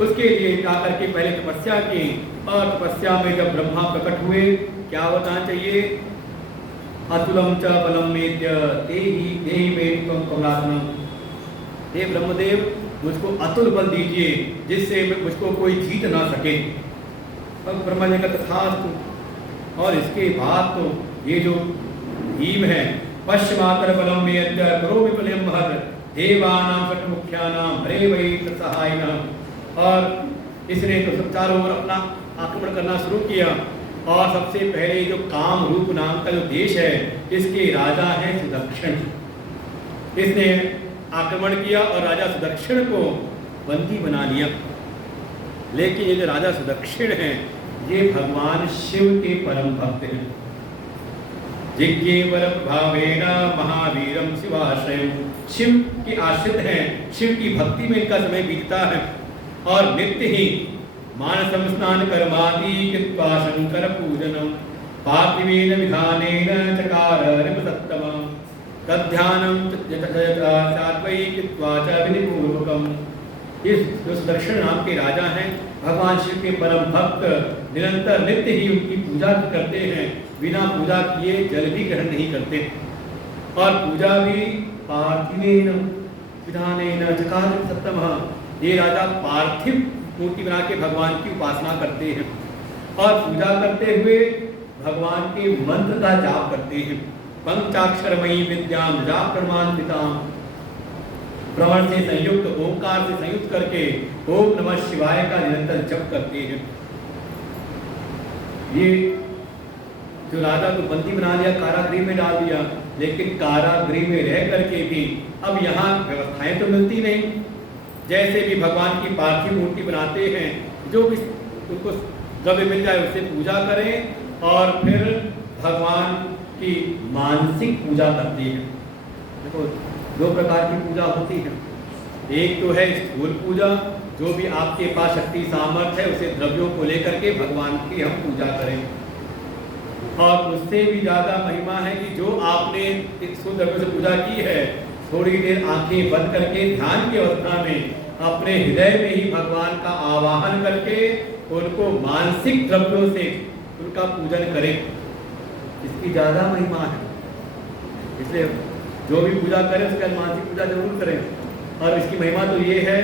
उसके लिए क्या करके पहले तपस्या की। और तपस्या में जब ब्रह्मा प्रकट हुए, क्या बताना चाहिए, अतुलम च बलम मेद्य तेहि मे त्वं कमलासनम, हे ब्रह्मदेव मुझको अतुल बल दीजिए जिससे मुझको कोई जीत ना सके। अब ब्रह्मा जी का तथास्तु। और इसके बाद तो ये जो भीम है, पश्चिमातर बलम मेद्य करोमि बलिम हर देवानां सटमुख्यानां हरे वै सहायिनः। और इसने तो चारों ओर अपना आक्रमण करना शुरू किया। और सबसे पहले जो काम रूप नाम का जो देश है, इसके राजा हैं सुदक्षिण। इसने आक्रमण किया और राजा सुदक्षिण को बंदी बना लिया। लेकिन ये जो राजा सुदक्षिण हैं, ये भगवान शिव के परम भक्त हैं। जिज्ञेवर प्रभावेन महावीरम शिवाश्रयम्, शिव के आश्रित हैं, शिव की भक्ति में इनका समय बीतता है। और नित्य ही मानसम स्नान कर्मादि कृत्वा शंकर पूजनम पार्थिवेन विधानेन चकार रिपुसत्तमम् तद्ध्यानं चात्वै कृत्वा च विधिपूर्वकम्। इस जो सुदक्षिण नाम के राजा हैं, भगवान शिव के परम भक्त, निरंतर नित्य ही उनकी पूजा करते हैं, बिना पूजा किए जल भी ग्रहण नहीं करते। और पूजा भी पार्थिवेन विधानेन चकार रिपुसत्तमः, ये राजा पार्थिव मूर्ति बना के भगवान की उपासना करते हैं। और पूजा करते हुए भगवान के मंत्र का जाप करते हैं। पंचाक्षरमयी विद्याम जाप प्रमाणिताम, प्रवण से संयुक्त, ओंकार से संयुक्त करके ओम नमः शिवाय का निरंतर जप करते हैं। ये जो राजा को बंदी बना लिया, कारागृह में डाल दिया, लेकिन कारागृह में रह करके भी अब यहाँ व्यवस्थाएं तो मिलती नहीं। जैसे भी भगवान की पार्थिव मूर्ति बनाते हैं, जो भी उनको द्रव्य मिल जाए उससे पूजा करें और फिर भगवान की मानसिक पूजा करते हैं। देखो दो प्रकार की पूजा होती है। एक तो है स्थूल पूजा, जो भी आपके पास शक्ति सामर्थ्य है उसे द्रव्यों को लेकर के भगवान की हम पूजा करें। और उससे भी ज़्यादा महिमा है कि जो आपने स्थूल द्रव्यों से पूजा की है, थोड़ी देर आंखें बंद करके ध्यान की अवस्था में अपने हृदय में ही भगवान का आवाहन करके उनको मानसिक द्रव्यों से उनका पूजन करें। इसकी ज़्यादा महिमा है, इसलिए जो भी पूजा करें उसके बाद मानसिक पूजा जरूर करें। और इसकी महिमा तो ये है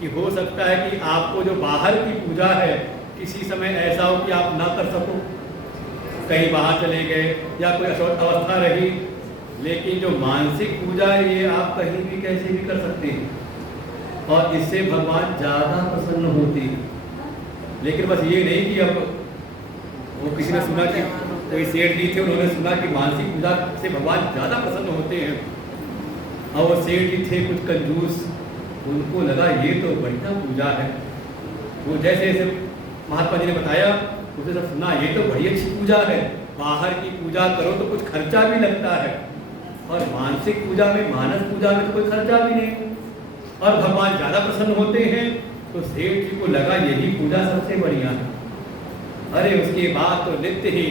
कि हो सकता है कि आपको जो बाहर की पूजा है किसी समय ऐसा हो कि आप ना कर सको, कहीं बाहर चले गए या कोई अवस्था रही, लेकिन जो मानसिक पूजा है ये आप कहीं भी कैसे भी कर सकते हैं और इससे भगवान ज़्यादा प्रसन्न होते हैं। लेकिन बस ये नहीं कि अब वो किसी ने सुना कि कोई सेठ जी थे, उन्होंने सुना कि मानसिक पूजा से भगवान ज़्यादा प्रसन्न होते हैं, और वो सेठ जी थे कुछ कंजूस, उनको लगा ये तो बढ़िया पूजा है। वो जैसे जैसे महात्मा जी ने बताया उसे सब सुना, ये तो बड़ी अच्छी पूजा है, बाहर की पूजा करो तो कुछ खर्चा भी लगता है और मानसिक पूजा में, मानस पूजा में तो कोई खर्चा भी नहीं और भगवान ज़्यादा प्रसन्न होते हैं। तो सेठ जी को लगा यही पूजा सबसे बढ़िया है। अरे उसके बाद तो नित्य ही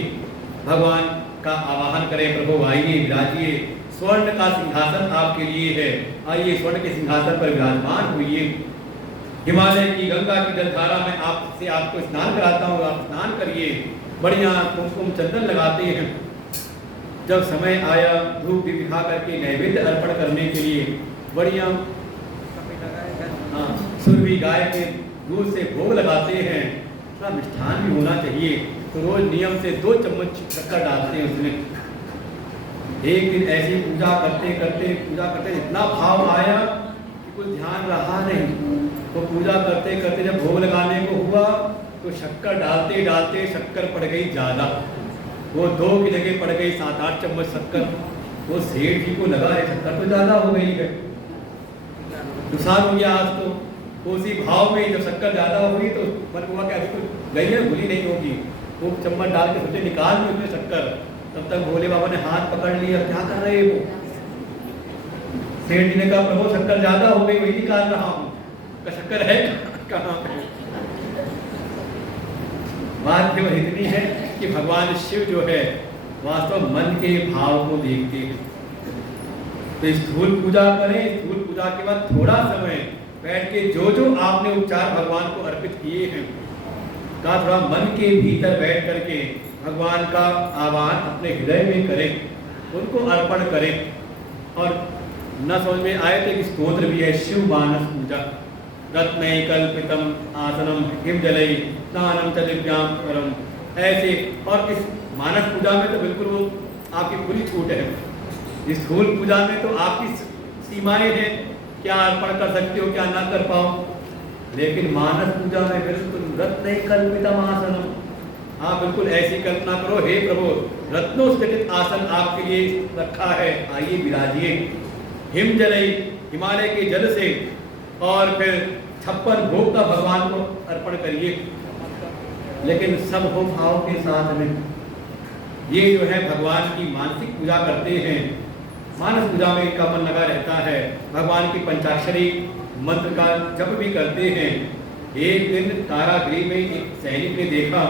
भगवान का आवाहन करें, प्रभु आइए विराजिए, स्वर्ण का सिंहासन आपके लिए है, आइए स्वर्ण के सिंहासन पर विराजमान होइए। हिमालय की गंगा की जलधारा में आपको स्नान कराता हूँ, आप स्नान करिए। बढ़िया कुमकुम चंदन लगाते हैं। जब समय आया धूप भी दिखा करके नैवेद्य अर्पण करने के लिए बढ़िया सुरभि गाय के दूध से भोग लगाते हैं। थोड़ा मिष्ठान भी होना चाहिए, तो रोज नियम से 2 चम्मच शक्कर डालते हैं उसमें। एक दिन ऐसी पूजा करते इतना भाव आया कि कुछ ध्यान रहा नहीं, तो पूजा करते करते जब भोग लगाने को हुआ तो शक्कर डालते डालते शक्कर पड़ गई ज़्यादा, वो 2 की जगह पड़ गई 7-8 चम्मच शक्कर। वो सेठ जी को लगा है शक्कर तो ज़्यादा हो गई है, नुकसान हो गया आज तो। उसी भाव में जब शक्कर ज़्यादा हुई तो मन हुआ कि अभी तो गई है, भूली नहीं होगी, वो चम्मच डाल के सोचे निकाल दी उसमें शक्कर। तब तक भोले बाबा ने हाथ पकड़ लिया, क्या कर रहे हो? सेठ जी ने कहा प्रभु शक्कर ज़्यादा हो गई, वही निकाल रहा हूँ। शक्कर है कहाँ पे? बात केवल इतनी है कि भगवान शिव जो है वास्तव मन के भाव को देखते हैं। तो स्थूल पूजा करें, स्थूल पूजा के बाद थोड़ा समय बैठ के जो जो आपने उपचार भगवान को अर्पित किए हैं का थोड़ा मन के भीतर बैठ करके भगवान का आह्वान अपने हृदय में करें, उनको अर्पण करें। और न समझ में आए तो एक स्तोत्र भी है, शिव मानस पूजा, रत्नैः कल्पितम आसनम हिमजलैः स्नानं च दिव्यां परम। ऐसे और इस मानस पूजा में तो बिल्कुल वो आपकी खुली छूट है। इस स्थूल पूजा में तो आपकी सीमाएं हैं, क्या अर्पण कर सकते हो क्या ना कर पाओ। लेकिन मानस पूजा में बिल्कुल रत्नैः कल्पितम आसनम, हाँ बिल्कुल ऐसी कल्पना करो, हे प्रभु रत्नों से जटित आसन आपके लिए रखा है, आइए विराजिए। हिमजलैः, हिमालय के जल से, और फिर 56 भोग का भगवान को अर्पण करिए, लेकिन सब हो भाव के साथ में। ये जो है भगवान की मानसिक पूजा करते हैं। मानस पूजा में इनका मन लगा रहता है, भगवान की पंचाक्षरी मंत्र का जप भी करते हैं। एक दिन कारागृह में एक सैनिक ने देखा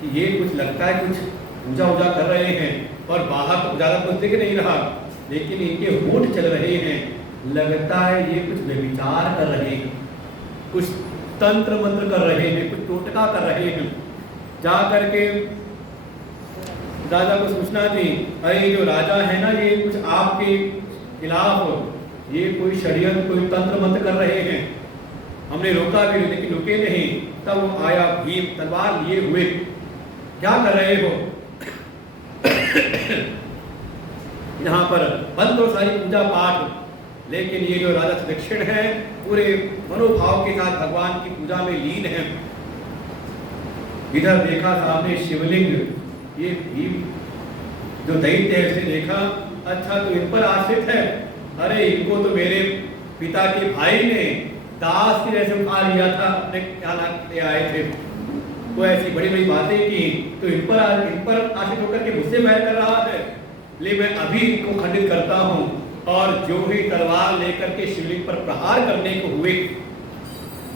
कि ये कुछ लगता है कुछ पूजा वूजा कर रहे हैं, और बाहर तो ज़्यादा कुछ दिख नहीं रहा, लेकिन इनके होठ चल रहे हैं, लगता है ये कुछ व्यभिचार कर रहे हैं, कुछ तंत्र मंत्र कर रहे हैं, कुछ टोटका कर रहे हैं। जा करके राजा को सूचना दी, अरे जो राजा है ना ये कुछ आपके खिलाफ ये कोई षड्यंत्र कोई तंत्र मंत्र कर रहे हैं। हमने रोका भी लेकिन रुके नहीं। तब वो आया भीम तलवार लिए हुए, क्या कर रहे हो? यहाँ पर बंद तो सारी पूजा पाठ, लेकिन ये जो राजा सुदक्षिण है पूरे मनोभाव के साथ भगवान की पूजा में लीन है। इधर देखा सामने शिवलिंग, ये भीम जो दैत्य है उसे देखा, अच्छा तो इन पर आश्रित है, अरे इनको तो मेरे पिता के भाई ने दास की जैसे उठा लिया था, अपने क्या ले आए थे, तो ऐसी बड़ी बड़ी बातें की, तो इन पर आश्रित होकर के मुझसे बैर कर रहा है। ले मैं अभी इनको खंडित करता हूँ। और जो ही तलवार लेकर के शिवलिंग पर प्रहार करने को हुए,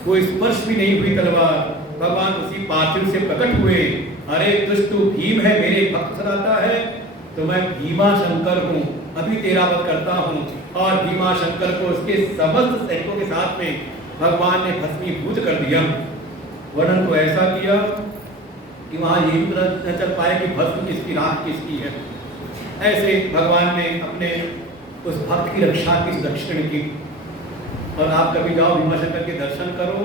कोई स्पर्श भी नहीं हुई तलवार, भगवान उसी पार्थिव से प्रकट हुए। अरे दुष्ट भीम है, मेरे भक्त सदाता है, तो मैं भीमा शंकर हूँ, अभी तेरा वध करता हूँ। और भीमा शंकर को उसके समस्त सैनिकों के साथ में भगवान ने भस्मीभूत कर दिया। वर्णन तो ऐसा किया कि वहाँ ये भी पता न चल पाया कि भस्म किसकी, राख किसकी है। ऐसे भगवान ने अपने उस भक्त की रक्षा की, दक्षिण की। और आप कभी जाओ भीमाशंकर के दर्शन करो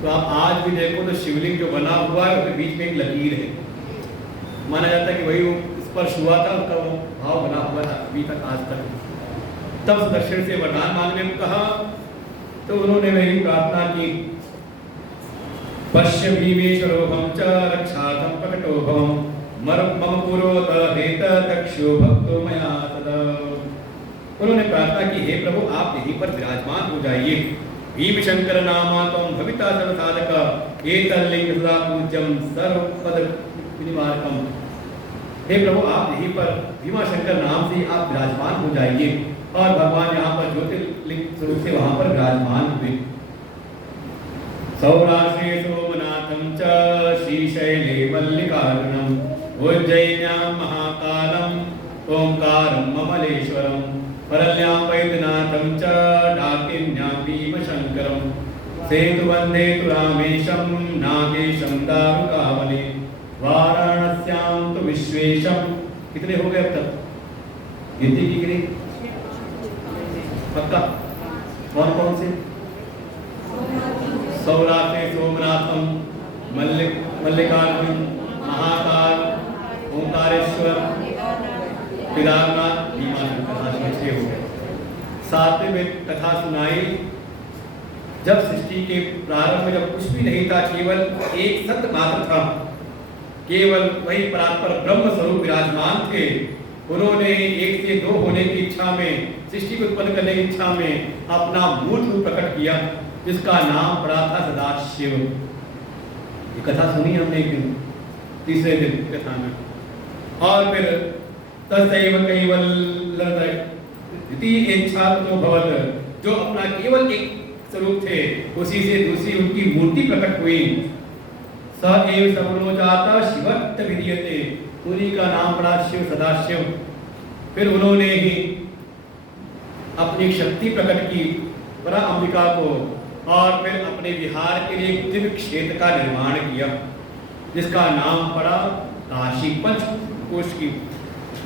तो आप आज भी देखो तो शिवलिंग जो बना हुआ है उसके बीच में एक लकीर है, माना जाता है कि वही वो स्पर्श हुआ था, उसका वो भाव बना हुआ था अभी तक आज तक। तब दक्षिण से वरदान मांगने को कहा तो उन्होंने वही प्रार्थना की, पश्य भीमेश्वरोहं च रक्षार्थं प्रकटोभवं मम पुरोत हेत दक्षो भक्तो मया तदा। उन्होंने प्रार्थना की, हे प्रभु आप यहीं पर विराजमान हो जाइए। भीम शंकर नामात्म भविता सर्व साधक एतल्लिंग सदा पूज्यम सर्वपद विनिवारकम। हे प्रभु आप यहीं पर भीमा शंकर नाम से आप विराजमान हो जाइए। और भगवान यहाँ पर ज्योतिर्लिंग स्वरूप से वहाँ पर विराजमान हुए। सौराष्ट्रे सोमनाथं च श्रीशैले मल्लिकार्जुनम् उज्जयिन्यां महाकालं ओंकारं ममलेश्वरं परल्यां वैद्यनाथं च डाकिन्यां भीमशंकरं सेतुवन्दे तु रामेशं नागेशं दारुकावने वाराणस्यां तु विश्वेशं। कितने हो गए अब तक? गिनती की गिरी पक्का? कौन कौन से? सौराष्ट्र सोमनाथम, मल्लिकार्जुन, महाकाल, ओंकारेश्वर, केदारनाथ, भीमाशंकर, 6 हो गए। 7वें में कथा सुनाई जब सृष्टि के प्रारंभ में जब कुछ भी नहीं था, केवल एक सत्य मात्र था, केवल वही परात्पर ब्रह्म स्वरूप विराजमान थे। उन्होंने 1 से 2 होने की इच्छा में, सृष्टि को उत्पन्न करने की इच्छा में अपना मूल रूप प्रकट किया, जिसका नाम पड़ा था सदाशिव। ये कथा सुनी हमने एक दिन, तीसरे दिन कथा में। और फिर तस्दैव कैवल्य इच्छा तो भवत, जो अपना केवल एक स्वरूप थे, उसी से दूसरी उनकी मूर्ति प्रकट हुई। स एव सबलो जाता शिवत्त विधीयते, उन्हीं का नाम पड़ा शिव सदाशिव। फिर उन्होंने ही अपनी शक्ति प्रकट की परा अंबिका को, और फिर अपने विहार के लिए एक दिव्य क्षेत्र का निर्माण किया जिसका नाम पड़ा काशी, पंचकोश की।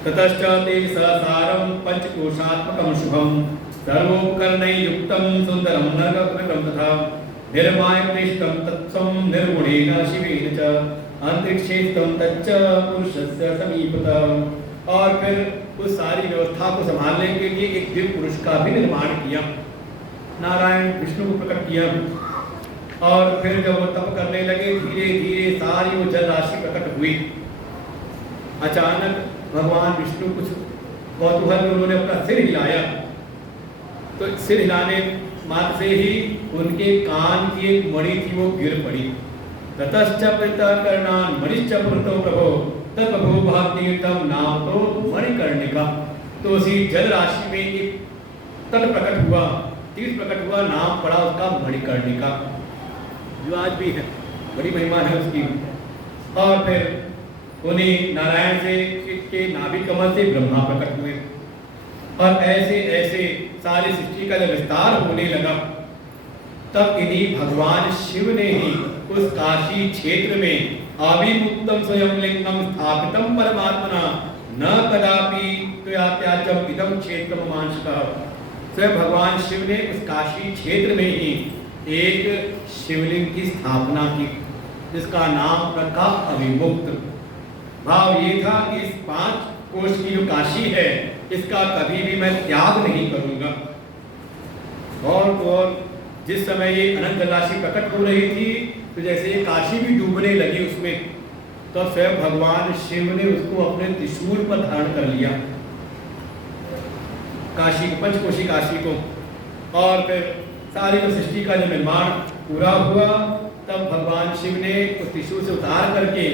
ततश्च ते सहसारम पंचकोशात्मकं शुभम सर्वोपकरणैर्युक्तं सुंदरं नरककृतं तथा निर्मायक्लिष्टं तत्सं निर्गुणेन शिवेन च अंतरिक्षे स्थितं तच्च पुरुषस्य समीपतः। और फिर उस सारी व्यवस्था को संभालने के लिए एक दिव्य पुरुष का भी निर्माण किया, नारायण विष्णु को प्रकट किया। और फिर जब वो तप करने लगे, धीरे धीरे सारी वो जल राशि प्रकट हुई। अचानक भगवान विष्णु कुछ कौतूहल में उन्होंने अपना सिर हिलाया, तो सिर हिलाने मात्र से ही उनके कान की एक मणि थी वो गिर पड़ी। ततश्च कर्णान मणिश्च पुरतो प्रभो तत्प्रभो भागतीर्थम नाम तो मणिकर्णिका। तो उसी जल राशि में एक तट प्रकट हुआ, तीर्थ प्रकट हुआ, नाम पड़ा उसका मणिकर्णिका, जो आज भी है, बड़ी महिमा है उसकी। और फिर उन्हीं नारायण से के नाभि कमल से ब्रह्मा प्रकट हुए, और ऐसे ऐसे सारी सृष्टि का जब विस्तार होने लगा, तब इन्हीं भगवान शिव ने ही उस काशी क्षेत्र में अभिमुक्तम स्वयं लिंगम स्थापितम परमात्मना न कदापि त्वया त्याज्यम इदं क्षेत्रम मांशका। स्वयं भगवान शिव ने उस काशी क्षेत्र में ही एक शिवलिंग की स्थापना की जिसका नाम रखा अभिमुक्त। भाव ये था कि इस 5 कोश की जो काशी है इसका कभी भी मैं त्याग नहीं करूंगा। और जिस समय ये अनंत राशि प्रकट हो रही थी, तो जैसे ये काशी भी डूबने लगी उसमें, तो स्वयं भगवान शिव ने उसको अपने त्रिशूल पर धारण कर लिया, काशी को, पंचकोशी काशी को। और फिर सारी जो सृष्टि का जो निर्माण पूरा हुआ, तब भगवान शिव ने उस त्रिशूल से उतार करके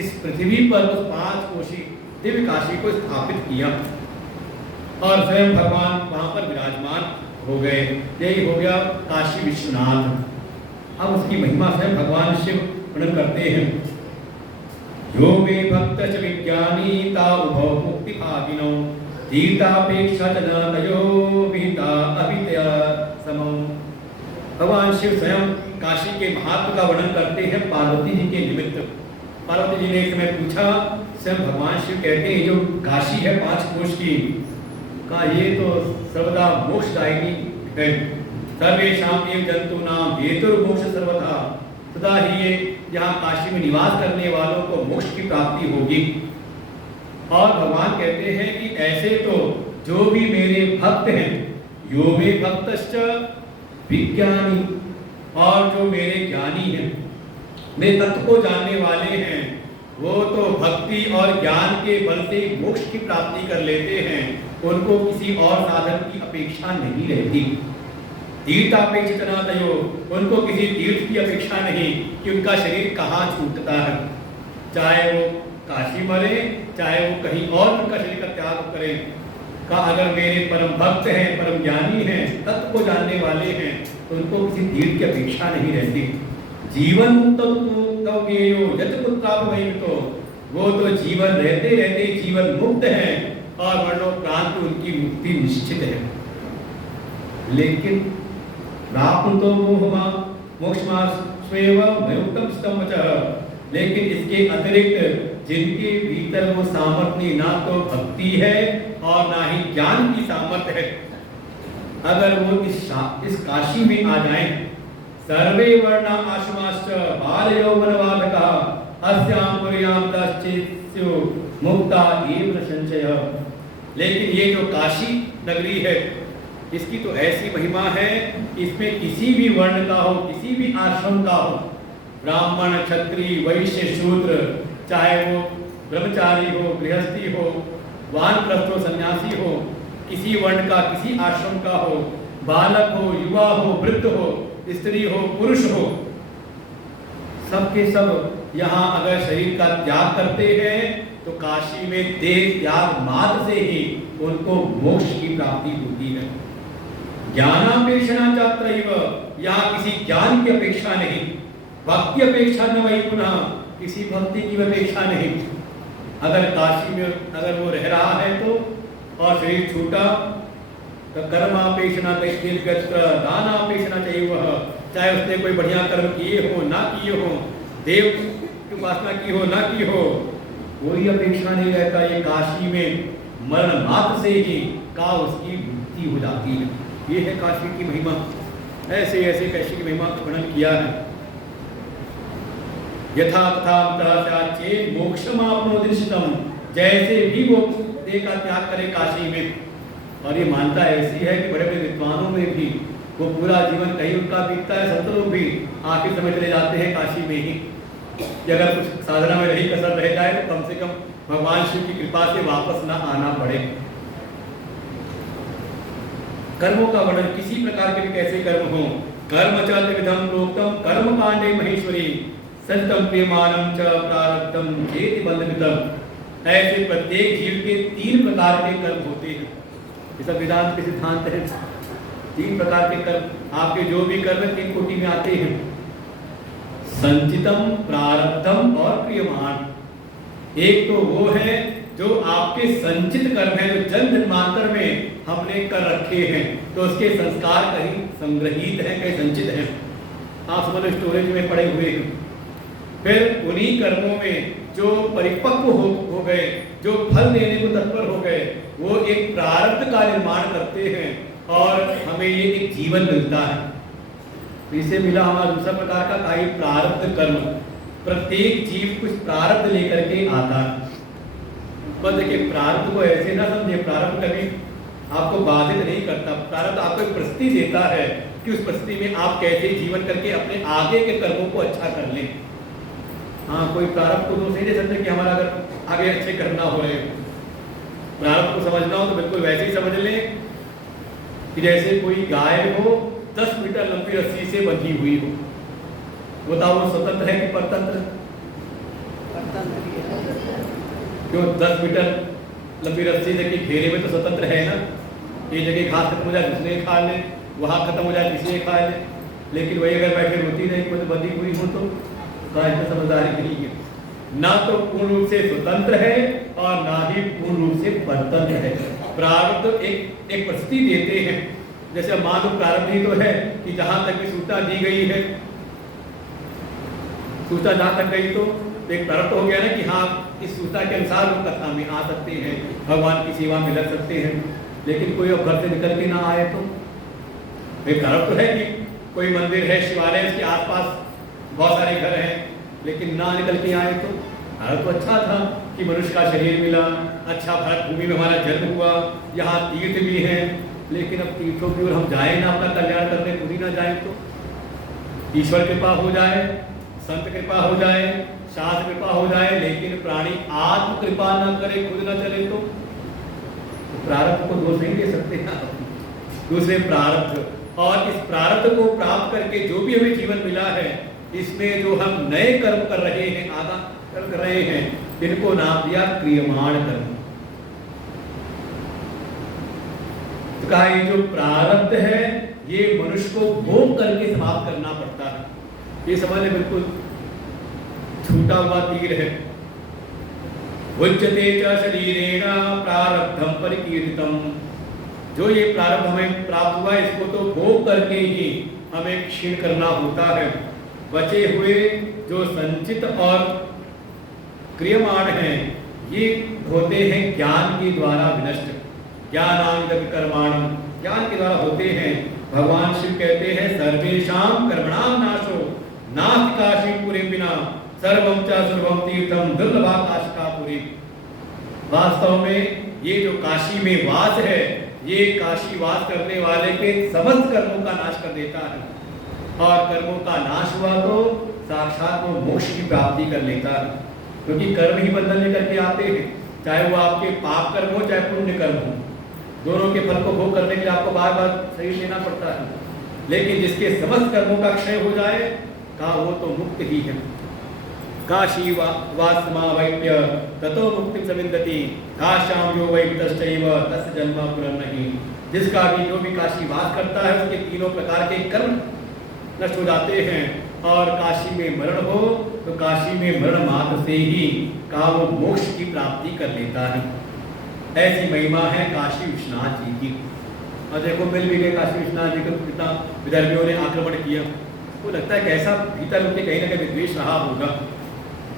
इस पृथ्वी पर उस 5 कोशी दिव्य काशी को स्थापित किया, और स्वयं भगवान वहां पर विराजमान हो गए। यही हो गया काशी विश्वनाथ। अब उसकी महिमा स्वयं भगवान शिव वर्णन करते हैं। यो मे भक्त च विज्ञानी ता उभौ मुक्ति भागिनो तीर्थापेक्षा च न तयो विहिता अभितया समो। भगवान शिव स्वयं काशी के महत्व का वर्णन करते हैं पार्वती जी के निमित्त। पार्वती जी ने एक समय पूछा, स्वयं भगवान शिव कहते हैं जो काशी है 5 कोश की का, ये तो सर्वदा मोक्षदायिनी है। सर्वेषां एव जंतूनां हेतुर्मोक्ष सर्वथा, सदा ही ये यहाँ काशी में निवास करने वालों को मोक्ष की प्राप्ति होगी। और भगवान कहते हैं कि ऐसे तो जो भी मेरे भक्त हैं, यो मे भक्तश्च विज्ञानी, और जो मेरे ज्ञानी हैं, मेरे तत्व को जानने वाले हैं, वो तो भक्ति और ज्ञान के बल से मोक्ष की प्राप्ति कर लेते हैं, उनको किसी और साधन की अपेक्षा नहीं रहती। तीर्थापेक्षित न तयो, उनको किसी तीर्थ की अपेक्षा नहीं कि उनका शरीर कहाँ छूटता है, चाहे वो काशी मरे, चाहे वो कहीं और उनका शरीर का त्याग करें। का अगर मेरे परम भक्त हैं, परम ज्ञानी हैं, तत्व को जानने वाले हैं, तो उनको किसी तीर्थ की अपेक्षा नहीं रहती। जीवन मुक्त तो गेयो यत पुत्रापमहितो, वो तो जीवन रहते रहते जीवन मुक्त हैं, और मरणोपरांत उनकी मुक्ति निश्चित है। लेकिन प्राप्त तो मोक्षमास्वेव मयोक्तम स्तमच, लेकिन इसके अतिरिक्त जिनके भीतर वो सामर्थ्य ना तो भक्ति है और ना ही ज्ञान की सामर्थ्य है, अगर वो इस काशी में आ जाएं, सर्वे वर्णा आश्रमाश्च बाल यौवनवादका अस्याम पुर्याम दश्चित्स्यो मुक्ता एव न संशय। लेकिन ये जो काशी नगरी है, इसकी तो ऐसी महिमा है, इसमें किसी भी वर्ण का हो, किसी भी आश्रम का हो, ब्राह्मण क्षत्रिय वैश्य शूद्र, चाहे वो ब्रह्मचारी हो, गृहस्थी हो, वानप्रस्थ हो, सन्यासी हो, किसी वर्ण का, किसी आश्रम का हो, बालक हो, युवा हो, वृद्ध हो, स्त्री हो, पुरुष हो, सबके सब यहाँ अगर शरीर का त्याग करते हैं तो काशी में देह त्याग मात्र से ही उनको मोक्ष की प्राप्ति होती है। ज्ञानापेक्षणा चात्रैव, यहाँ किसी ज्ञान की अपेक्षा नहीं, भक्ति अपेक्षा न वही पुनः, किसी भक्ति की अपेक्षा नहीं। अगर काशी में अगर वो रह रहा है तो और शरीर छूटा तो कर्मापेक्षना कैत्र दानापेक्षना चाहिए वह, चाहे उसने कोई बढ़िया कर्म किए हो ना किए हो, देव की उपासना की हो ना की हो, कोई अपेक्षा नहीं रहता। ये काशी में मरण मात्र से ही का उसकी मुक्ति हो जाती है। ये है काशी की महिमा। ऐसे ऐसे काशी की महिमा का वर्णन किया है। यथा तथा चेत मोक्षमाप्नोतिष्ठितम्, जैसे भी वो देह का त्याग करे काशी में, और ये मानता ऐसी है कि बड़े बड़े विद्वानों में भी वो पूरा जीवन कहीं उनका बीतता है, संत लोग भी आखिर समय चले जाते हैं काशी में ही, कि अगर कुछ साधना में रही कसर रह जाए तो कम से कम भगवान शिव की कृपा से वापस ना आना पड़े। कर्मों का वर्णन किसी प्रकार के भी कैसे कर्म हो, कर्म च त्रिविधम प्रोक्तम कर्म कांडे महेश्वरी संतम प्रेमानम च प्रारब्धम चेति बंधमितम। ऐसे प्रत्येक जीव के 3 प्रकार के कर्म होते हैं। ये सब वेदांत के सिद्धांत है। 3 प्रकार के कर्म, आपके जो भी कर्म 3 कोटि में आते हैं, संचितम, प्रारब्धम और क्रियमाण। एक तो वो है जो आपके संचित कर्म है, जो जन्म जन्मांतर में हमने कर रखे हैं, तो उसके संस्कार कहीं संग्रहित हैं, कहीं संचित हैं, आप समझ स्टोरेज में पड़े हुए हैं। फिर उन्हीं कर्मों में जो परिपक्व हो गए, जो फल देने को तत्पर हो गए, वो एक प्रारब्ध का निर्माण करते हैं और हमें ये एक जीवन मिलता है। इसे मिला हमारा दूसरा प्रकार का काई प्रारब्ध कर्म। प्रत्येक जीव कुछ प्रारब्ध लेकर के आता है। पर देखिए, प्रारब्ध को ऐसे ना समझे, प्रारब्ध कभी आपको बाधित नहीं करता। प्रारब्ध आपको एक परिस्थिति देता है कि उस परिस्थिति में आप कैसे जीवन करके अपने आगे के कर्मों को अच्छा कर लें। हाँ, कोई प्रारब्ध को दोष नहीं दे सकते कि हमारा अगर आगे अच्छे करना हो रहे हो। प्रारब्ध को समझना हो तो बिल्कुल वैसे ही समझ लें कि जैसे कोई गाय हो 10 मीटर लंबी रस्सी से बंधी हुई हो। बताओ वो स्वतंत्र है कि परतंत्र? क्यों? 10 मीटर लंबी रस्सी से घेरे में तो स्वतंत्र है ना। ये जगह घास खत्म हो जाए दूसरे खा ले, वहाँ खत्म हो जाए तीसरे खा ले। लेकिन वही अगर बैठे रोटी नहीं कोई तो बंधी हुई हो तो इसमें समझदारी नहीं है। ना तो पूर्ण रूप से स्वतंत्र है और ना ही पूर्ण रूप से परतंत्र है। प्रारब्ध एक परिस्थिति देते हैं। जैसे मान लो प्रारब्ध ही तो है कि जहाँ तक भी सूचना दी गई है, सूचना जहाँ तक गई तो एक प्रारब्ध हो गया ना कि हाँ, इस सूचना के अनुसार लोग कथा में आ सकते हैं, भगवान की सेवा में लग सकते हैं। लेकिन कोई अब घर से निकल के ना आए तो एक प्रारब्ध तो है कि कोई मंदिर है, शिवालय, उसके आसपास बहुत सारे घर हैं, लेकिन ना निकल के आए तो भारत तो अच्छा था कि मनुष्य का शरीर मिला, अच्छा भारत भूमि में हमारा जन्म हुआ, यहाँ तीर्थ भी हैं। लेकिन अब तीर्थों की ओर हम जाए ना, अपना कल्याण करने पूरी ना जाए तो ईश्वर कृपा हो जाए, संत कृपा हो जाए, शास्त्र कृपा हो जाए, लेकिन प्राणी आत्म कृपा ना करे, खुद ना चले तो प्रारब्ध को दोष नहीं दे सकते ना। दूसरे प्रारब्ध, और इस प्रारब्ध को प्राप्त करके जो भी हमें जीवन मिला है, इसमें जो हम नए कर्म कर रहे हैं, आगा कर रहे हैं, इनको नाम दिया क्रियमाण कर्म। तो कहा ये जो प्रारब्ध है ये मनुष्य को भोग करके समाप्त करना पड़ता है। ये समझ ले, बिल्कुल छूटा हुआ तीर है। उच्यते च शरीरेण प्रारब्धम परिकीर्तितम। जो ये प्रारब्ध हमें प्राप्त हुआ, इसको तो भोग करके ही हमें क्षीण करना होता है। बचे हुए जो संचित और क्रियमाण हैं, ये होते हैं ज्ञान के द्वारा विनष्ट। ज्ञानांगत कर्माणम, ज्ञान के द्वारा होते हैं। भगवान शिव कहते हैं सर्वेषां कर्मणां नाशो नास्ति काशी पुरी बिना सर्वम च सर्वम तीर्थम दुर्लभा काशिकापुरी। वास्तव में ये जो काशी में वास है, ये काशी वास करने वाले के समस्त कर्मों का नाश कर देता है। और कर्मों का नाश हुआ तो साक्षात वो मोक्ष की प्राप्ति कर लेता है, क्योंकि कर्म ही बंधन लेकर के आते हैं। चाहे वो आपके पाप कर्म हो चाहे पुण्य कर्म हो, दोनों के फल को भोग करने के लिए आपको बार बार शरीर लेना पड़ता है। लेकिन जिसके समस्त कर्मों का क्षय हो जाए, कहा वो तो मुक्त ही है। काशी वासमावैप्य ततो मुक्तिं सविन्दति काश्यां यो वैपितश्चैव तस्य जन्म पुनर्नहि। जिसका भी जो भी काशी वास करता है, उसके तीनों प्रकार के कर्म नष्ट हो जाते हैं और काशी में मरण हो तो काशी में मरण मात्र से ही का वो मोक्ष की प्राप्ति कर लेता है। ऐसी महिमा है काशी विश्वनाथ जी की। और देखो मिल भी गए काशी विश्वनाथ जी को, कितना विदर्भियों ने आक्रमण किया। वो लगता है कैसा भीतर उनके कहीं ना कहीं विद्वेष रहा होगा।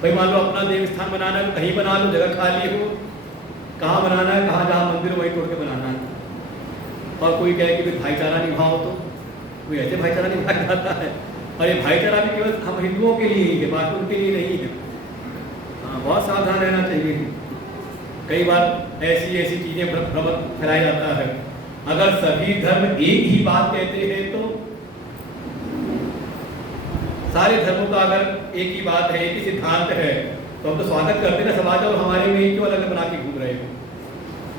भाई मान लो अपना देव स्थान बनाना है तो कहीं बना लो, जगह खाली हो, कहाँ बनाना है, कहाँ जहाँ मंदिर वहीं तोड़ के बनाना है। और कोई कहे कि भाईचारा निभाओ, तो कोई ऐसे भाईचारा निभाया जाता है। और ये भाईचारा भी केवल हम हिंदुओं के लिए ही है, बाकी उनके लिए नहीं है। हाँ, बहुत सावधान रहना चाहिए। कई बार ऐसी ऐसी चीज़ें भ्रम फैलाया जाता है। अगर सभी धर्म एक ही बात कहते हैं तो सारे धर्मों का अगर एक ही बात है, एक ही सिद्धांत है, तो हम तो स्वागत करते ना समाज, और हमारे में क्यों अलग बना के घूम रहे हो।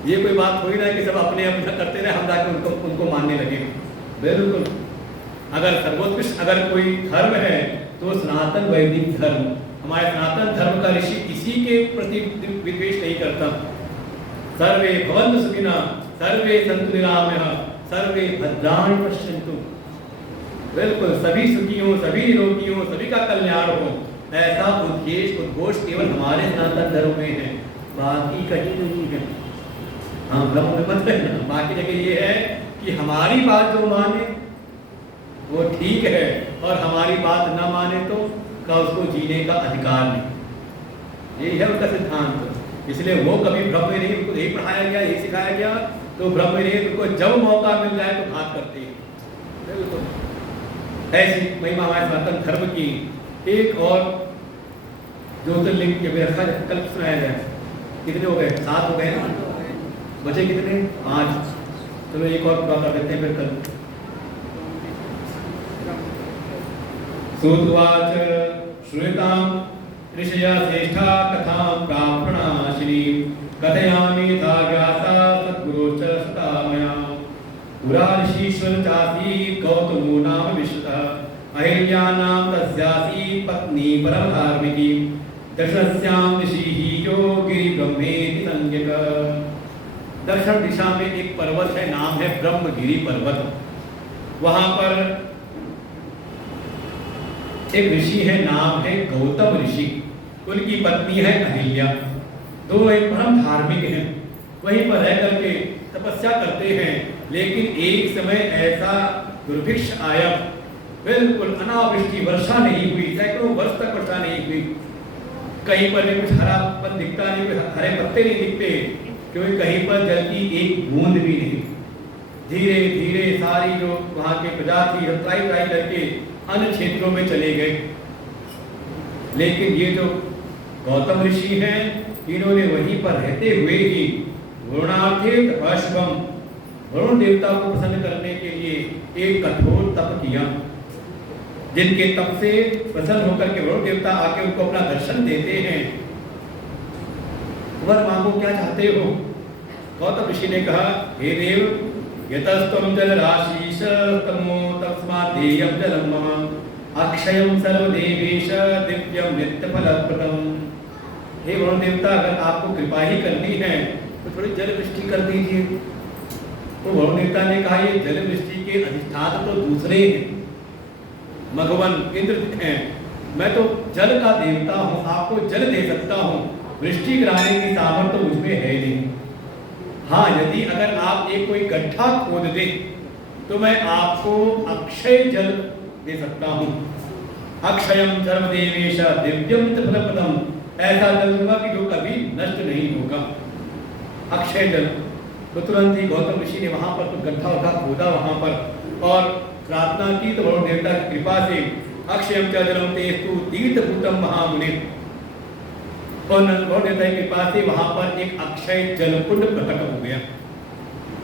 ये कोई बात थोड़ी ना कि सब अपने अपना करते रहे, हम जाके उनको मानने लगे। बिल्कुल, अगर सर्वोत्कृष्ट अगर कोई धर्म है तो सनातन वैदिक धर्म, हमारे सनातन धर्म का ऋषि किसी के प्रति विद्वेष नहीं करता। सर्वे भवन्तु सुखिनः, सर्वे सन्तु निरामयाः, सर्वे भद्राणि पश्यन्तु। बिल्कुल, सभी सुखी हो, सभी निरोगी हो, सभी का कल्याण हो, ऐसा उद्देश्य उद्घोष केवल हमारे सनातन धर्म में है, बाकी कहीं नहीं है। हाँ, ब्रह्म में मत रहना। बाकी जगह ये है कि हमारी बात जो माने वो ठीक है, और हमारी बात ना माने तो का उसको जीने का अधिकार नहीं। यही है उनका सिद्धांत। इसलिए वो कभी भ्रम में नहीं, उनको यही पढ़ाया गया, यही सिखाया गया, तो भ्रम में नहीं, उनको जब मौका मिल जाए तो घात करते हैं। बिल्कुल ऐसी महिमा हमारे सनातन धर्म की। एक और ज्योतिर्लिंग के रखा कल सुनाया जाए। कितने हो गए? 7 हो गए ना, बचे कितने? 5। चलो एक और पूरा कर देते हैं फिर कल। सूतवाच श्रूयतां ऋषया श्रेष्ठा कथां प्रापणाशिनी कथयामि ता व्यासा सद्गुरोश्च सता मया। पुरा ऋषीश्वर चासीत् गौतमो नाम विश्रुतः अहिल्यानां तस्यासी पत्नी परमधार्मिकी दक्षिणस्यां दिशि यो गिरिब्रह्मेति संज्ञकः। दक्षिण दिशा में एक पर्वत है, नाम है ब्रह्मगिरि पर्वत। वहां पर एक ऋषि है, नाम है गौतम ऋषि। उनकी पत्नी है अहिल्या। दोनों एक परम धार्मिक हैं, वहीं पर रह करके तपस्या करते हैं। लेकिन एक समय ऐसा दुर्भिक्ष आया, बिल्कुल अनावृष्टि, वर्षा नहीं हुई, सैकड़ों वर्ष तक वर्षा नहीं हुई। कहीं पर भी कुछ हरापन दिखता नहीं, हरे पत्ते नहीं दिखते, क्योंकि कहीं पर जल की एक बूंद भी नहीं। धीरे धीरे सारी जो वहाँ के प्रजा थी ट्राई करके अन्य क्षेत्रों में चले गए। लेकिन ये जो गौतम ऋषि हैं, इन्होंने वहीं पर रहते हुए ही वरुणार्थे तपस्वम, वरुण देवता को प्रसन्न करने के लिए एक कठोर तप किया, जिनके तप से प्रसन्न होकर के वरुण देवता आके उनको अपना दर्शन देते हैं। वर मांगो, क्या चाहते हो? गौतम ऋषि ने कहा, हे देव, यतस्त्वं जलराशीश तमो तस्मात् देयं जलं मम अक्षयं सर्वदेवेश दिव्यं नित्यफलप्रदं। हे वरुण देवता, अगर आपको कृपा ही करनी है तो थोड़ी जल वृष्टि कर दीजिए। तो वरुण देवता ने कहा, ये जल वृष्टि के अधिष्ठाता तो दूसरे हैं, भगवान इंद्र हैं। मैं तो जल का देवता हूँ, आपको जल दे सकता हूँ, वृष्टि कराने की सामर्थ्य तो मुझमें है नहीं। हाँ, यदि अगर आप एक कोई गड्ढा खोद दें तो मैं आपको अक्षय जल दे सकता हूँ। अक्षयम सर्वदेवेश दिव्यम फलप्रदम, ऐसा जल दूंगा कि जो कभी नष्ट नहीं होगा, अक्षय जल। तो तुरंत ही गौतम ऋषि ने वहां पर तो गड्ढा उठा खोदा वहां पर और प्रार्थना की। तो वरुण देवता की कृपा से अक्षयम च जलम तेस्तु तीर्थभूतम महामुनि, और वरुण देवता की कृपा से वहां पर एक अक्षय जल कुंड प्रकट हो गया।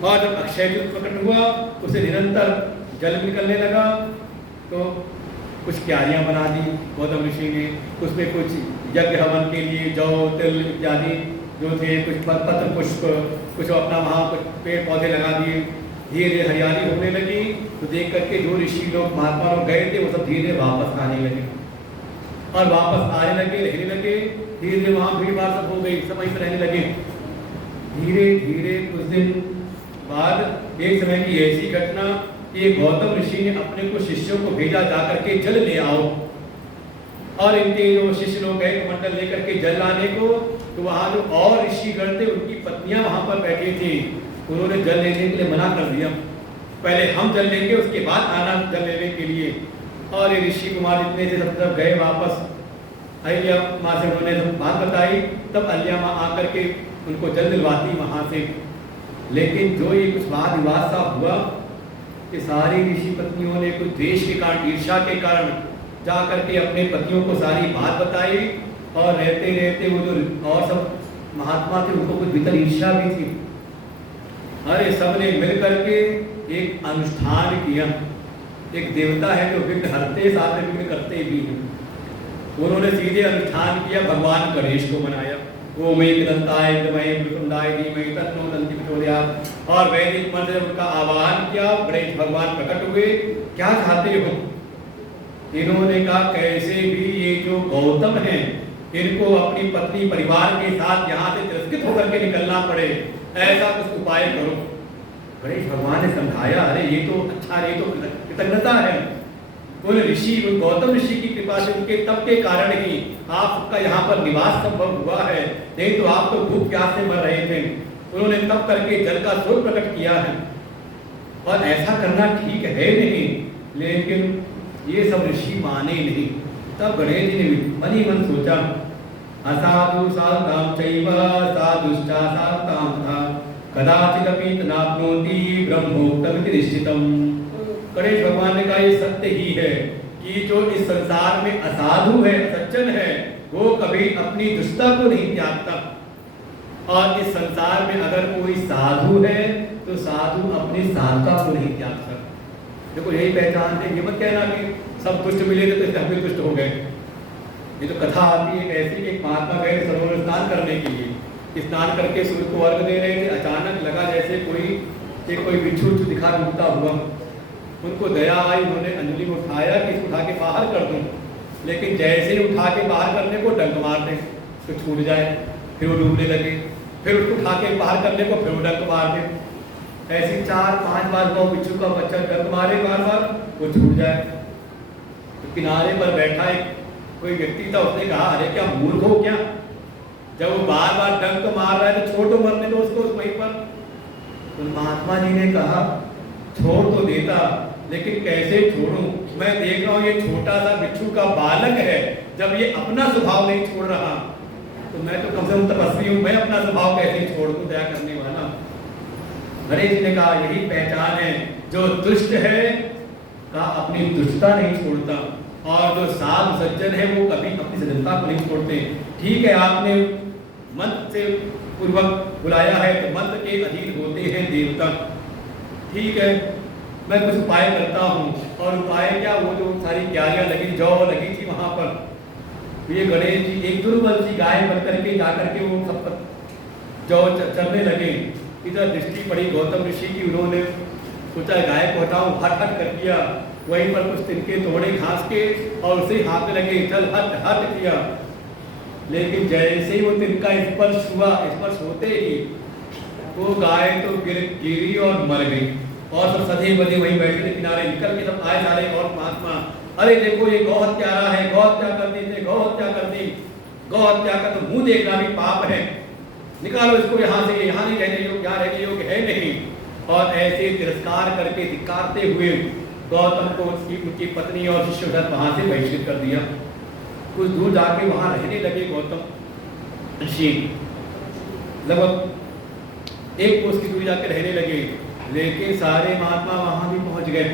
और जब अक्षय जल प्रकट हुआ, उसे निरंतर जल निकलने लगा। तो कुछ क्यारियां बना दी गौतम ऋषि ने, उसमें कुछ यज्ञ हवन के लिए जौ तिल इत्यादि जो थे, कुछ पत्र पुष्प, कुछ अपना वहाँ कुछ पेड़ पौधे लगा दिए। धीरे धीरे हरियाली होने लगी। तो देख करके जो ऋषि लोग महात्मा लोग गए थे, वो सब धीरे धीरे वापस आने लगे और वापस आने लगे, रहने लगे। धीरे धीरे वहाँ भीड़ भाड़ सब हो गई, सब वहीं पर रहने लगे। धीरे धीरे कुछ दिन बाद एक समय की ऐसी घटना कि गौतम ऋषि ने अपने कुछ शिष्यों को भेजा, जाकर के जल ले आओ। और इनके जो शिष्य लोग गए कमंडल लेकर के जल लाने को, तो वहाँ जो और ऋषिगण थे उनकी पत्नियां वहाँ पर बैठी थी, उन्होंने जल लेने के लिए मना कर दिया, पहले हम जल लेंगे उसके बाद आना जल लेने के लिए। और ये ऋषि कुमार जितने थे सब तरफ गए वापस। अहिल्या माँ से उन्होंने सब बात बताई, तब अहिल्या माँ आकर के उनको जल दिलवाती वहाँ से। लेकिन जो ये कुछ वाद विवाद सा हुआ कि सारी ऋषि पत्नियों ने कुछ द्वेष के कारण, ईर्ष्या के कारण जा करके अपने पतियों को सारी बात बताई, और रहते रहते वो जो और सब महात्मा थे उनको कुछ भीतर ईर्ष्या भी थी। अरे सबने मिल करके एक अनुष्ठान किया। एक देवता है जो विघ्न हरते साथ में विघ्न करते भी हैं, उन्होंने सीधे अनुष्ठान किया, भगवान गणेश को बनाया। ओम एकदंताय विद्महे वक्रतुंडाय धीमहि तन्नो दन्ति प्रचोदयात्। और वैदिक मंत्र जब उनका आवाहन किया, गणेश भगवान प्रकट हुए। क्या चाहते हो? इन्होंने कहा कैसे भी ये जो गौतम हैं इनको अपनी पत्नी परिवार के साथ यहाँ से तिरस्कृत होकर के निकलना पड़े, ऐसा कुछ उपाय करो। गणेश भगवान ने समझाया, अरे ये तो अच्छा, ये तो कृतज्ञता है उन ऋषि, गौतम ऋषि की कृपा से, उनके तप के कारण ही आपका यहाँ पर निवास संभव हुआ है, नहीं तो आप तो भूख प्यास से मर रहे थे। उन्होंने तप करके जल का स्रोत प्रकट किया है, और ऐसा करना ठीक है नहीं, लेकिन ये सब ऋषि माने नहीं। तब गणेश जी ने मन ही मन सोचा, असाधु साधुतां चैव साधुश्च साधुतां तथा कदाचिदपि तनाप्नोति ब्रह्मोक्तमिति निश्चितम्। गणेश भगवान ने कहा ये सत्य ही है कि जो इस संसार में असाधु है, सज्जन है, वो कभी अपनी दुष्टता को नहीं त्यागता, और इस संसार में अगर कोई साधु है तो साधु अपनी साधुता को नहीं त्यागता। देखो यही पहचान है, ये मत कहना कि सब दुष्ट मिले थे तो हम भी दुष्ट हो गए। ये तो कथा आती है ऐसी कि एक महात्मा गए सरोवर स्नान करने के लिए, स्नान करके सूर्य को अर्घ दे रहे थे, अचानक लगा जैसे कोई बिच्छू दिखा डूबता हुआ। उनको दया आई, उन्होंने अंजलि में उठाया कि इसको उठा के बाहर कर दूं, लेकिन जैसे ही उठा के बाहर करने को डंक मार दें तो छूट जाए, फिर वो डूबने लगे, फिर उसको उठा के बाहर करने को फिर वो डंक मार दें। ऐसी 4-5 बार वो बिच्छू का बच्चा डंक मारे बार बार, वो छूट जाए। तो किनारे पर बैठा एक कोई व्यक्ति था, उसने कहा अरे क्या मूर्ख हो क्या, जब वो बार बार डंक मार रहा है तो छोड़ दो, मरने दो उसको वहीं पर। तो महात्मा जी ने कहा छोड़ तो देता, लेकिन कैसे छोड़ूं, मैं देख रहा हूँ ये छोटा सा बिच्छू का बालक है, जब ये अपना स्वभाव नहीं छोड़ रहा तो मैं तो कम से कम तपस्वी हूँ, मैं अपना स्वभाव कैसे छोड़ दूं, दया करने वाला। गणेश जी ने कहा यही पहचान है, जो दुष्ट है का अपनी दुष्टता नहीं छोड़ता, और जो साधु सज्जन है वो कभी अपनी सज्जनता को नहीं छोड़ते। ठीक है, आपने मंत्र से पूर्वक बुलाया है तो मंत्र के अधीन होते हैं देवता, ठीक है, मैं कुछ उपाय करता हूँ। और उपाय क्या, वो जो सारी क्यारियाँ लगी, जौ लगी थी वहाँ पर, तो ये गणेश जी एक दुर्बल सी गाय बन करके जाकर के वो सब जौ चरने लगे। इधर दृष्टि पड़ी गौतम ऋषि की, उन्होंने सोचा गाय को हटाऊं, हट हट कर दिया, वहीं पर कुछ तिनके तोड़े घास के और उसे हाथ में लगे, चल हट हट किया। लेकिन जैसे ही वो तिनका स्पर्श हुआ, स्पर्श होते ही वो गाय तो गिरी और मर गई, और सब सधे बधे वहीं बैठे थे किनारे। निकल के सब आए सारे और महात्मा, अरे देखो ये गौ हत्यारा है, गौ हत्या कर दी, गौ हत्या कर दी, गौ हत्या का तो मुंह देखना भी पाप है, निकालो इसको यहाँ से, यहाँ नहीं रहने योग्य, यहाँ रहने योग्य है नहीं। और ऐसे तिरस्कार करके धिक्कारते हुए गौतम को उनकी पत्नी और शिष्य वहां से बहिष्कृत कर दिया। कुछ दूर जाके वहां रहने लगे गौतम ऋषि, लगभग 1 कोस की दूरी जाके रहने लगे। लेकिन सारे महात्मा वहां भी पहुंच गए,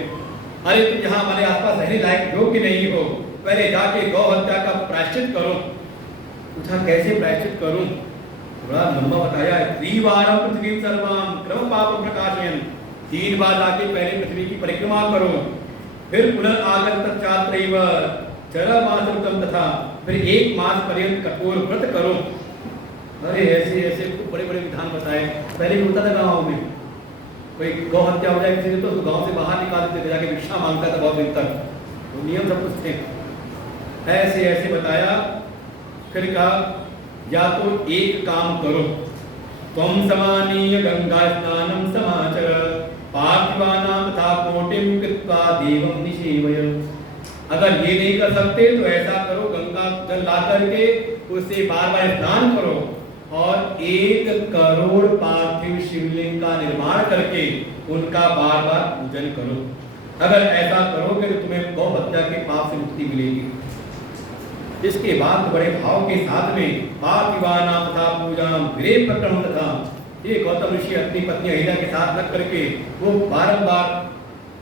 अरे तुम यहाँ हमारे आसपास रहने लायक योग्य नहीं हो, पहले जाके गौ हत्या का प्रायश्चित करो। पूछा कैसे प्रायश्चित करूं, बड़ा लंबा बताया, 3 बार पृथ्वी सर्वाम क्रम पाप प्रकाशयन, 3 बार जाके पहले पृथ्वी की परिक्रमा करो, फिर पुनर्आगत तत्चात्रैव चरमासृतम तथा, फिर 1 मास पर्यंत कठोर व्रत करो। अरे ऐसे ऐसे बड़े बड़े विधान बताए। पहले होता था गाँव में, कोई गौ हत्या हो जाए किसी ने तो उसको गाँव से बाहर निकाल देते थे, जाके भिक्षा मांगता था बहुत दिन तक, वो नियम सब कुछ थे। ऐसे ऐसे बताया, फिर कहा या तो एक काम करो, त्वं समानीय गंगा स्नानं समाचर पार्थिवानां तथा कोटिं कृत्वा देवं निषेवय। अगर ये नहीं कर सकते तो ऐसा करो, गंगा जल ला करके उससे बार बार स्नान करो और 1 करोड़ पार्थिव शिवलिंग का निर्माण करके उनका बार बार पूजन करो। अगर ऐसा करोगे तो तुम्हें गौ हत्या के पाप से मुक्ति मिलेगी। इसके बाद बड़े भाव के साथ में पार्थिवानां तथा पूजाम गृहे प्रकरण तथा ये गौतम ऋषि अपनी पत्नी अहिल्या के साथ लग करके वो बारंबार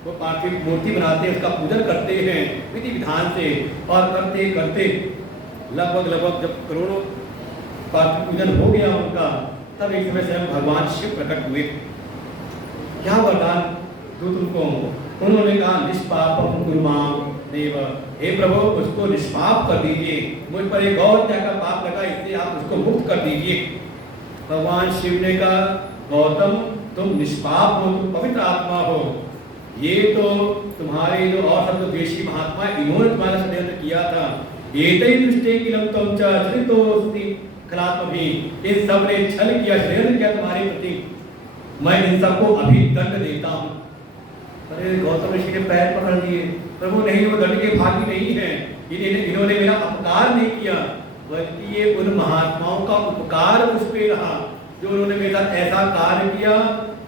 वो पार्थिव मूर्ति बनाते हैं, उसका पूजन करते हैं विधि विधान से, और करते करते लगभग जब करोड़ों पार्थिव पूजन हो गया उनका, तब एक समय स्वयं भगवान शिव प्रकट हुए। क्या वरदान दूत उनको, उन्होंने कहा निष्पापम कुरु माम देव, हे प्रभु उसको निष्पाप कर दीजिए, मुझ पर एक और क्या का पाप लगा, इससे आप उसको मुक्त कर दीजिए। भगवान शिव ने कहा गौतम तुम निष्पाप हो, तुम पवित्र आत्मा हो, ये तो तुम्हारे जो और सब देशी महात्मा इन्होंने तुम्हारा षड्यंत्र किया था, एतै दृष्टे किलम त्वं च चरितोऽस्ति खलात्मभि, इन सब ने छल किया, षड्यंत्र किया तुम्हारे प्रति, मैं इन सबको अभी दंड देता हूँ। अरे गौतम ऋषि ने पैर पकड़ लिए, प्रभु नहीं वो दंड के भागी नहीं है, इन्होंने मेरा अपकार नहीं किया, बल्कि ये उन महात्माओं का उपकार मुझ पे रहा जो उन्होंने मेरे साथ ऐसा कार्य किया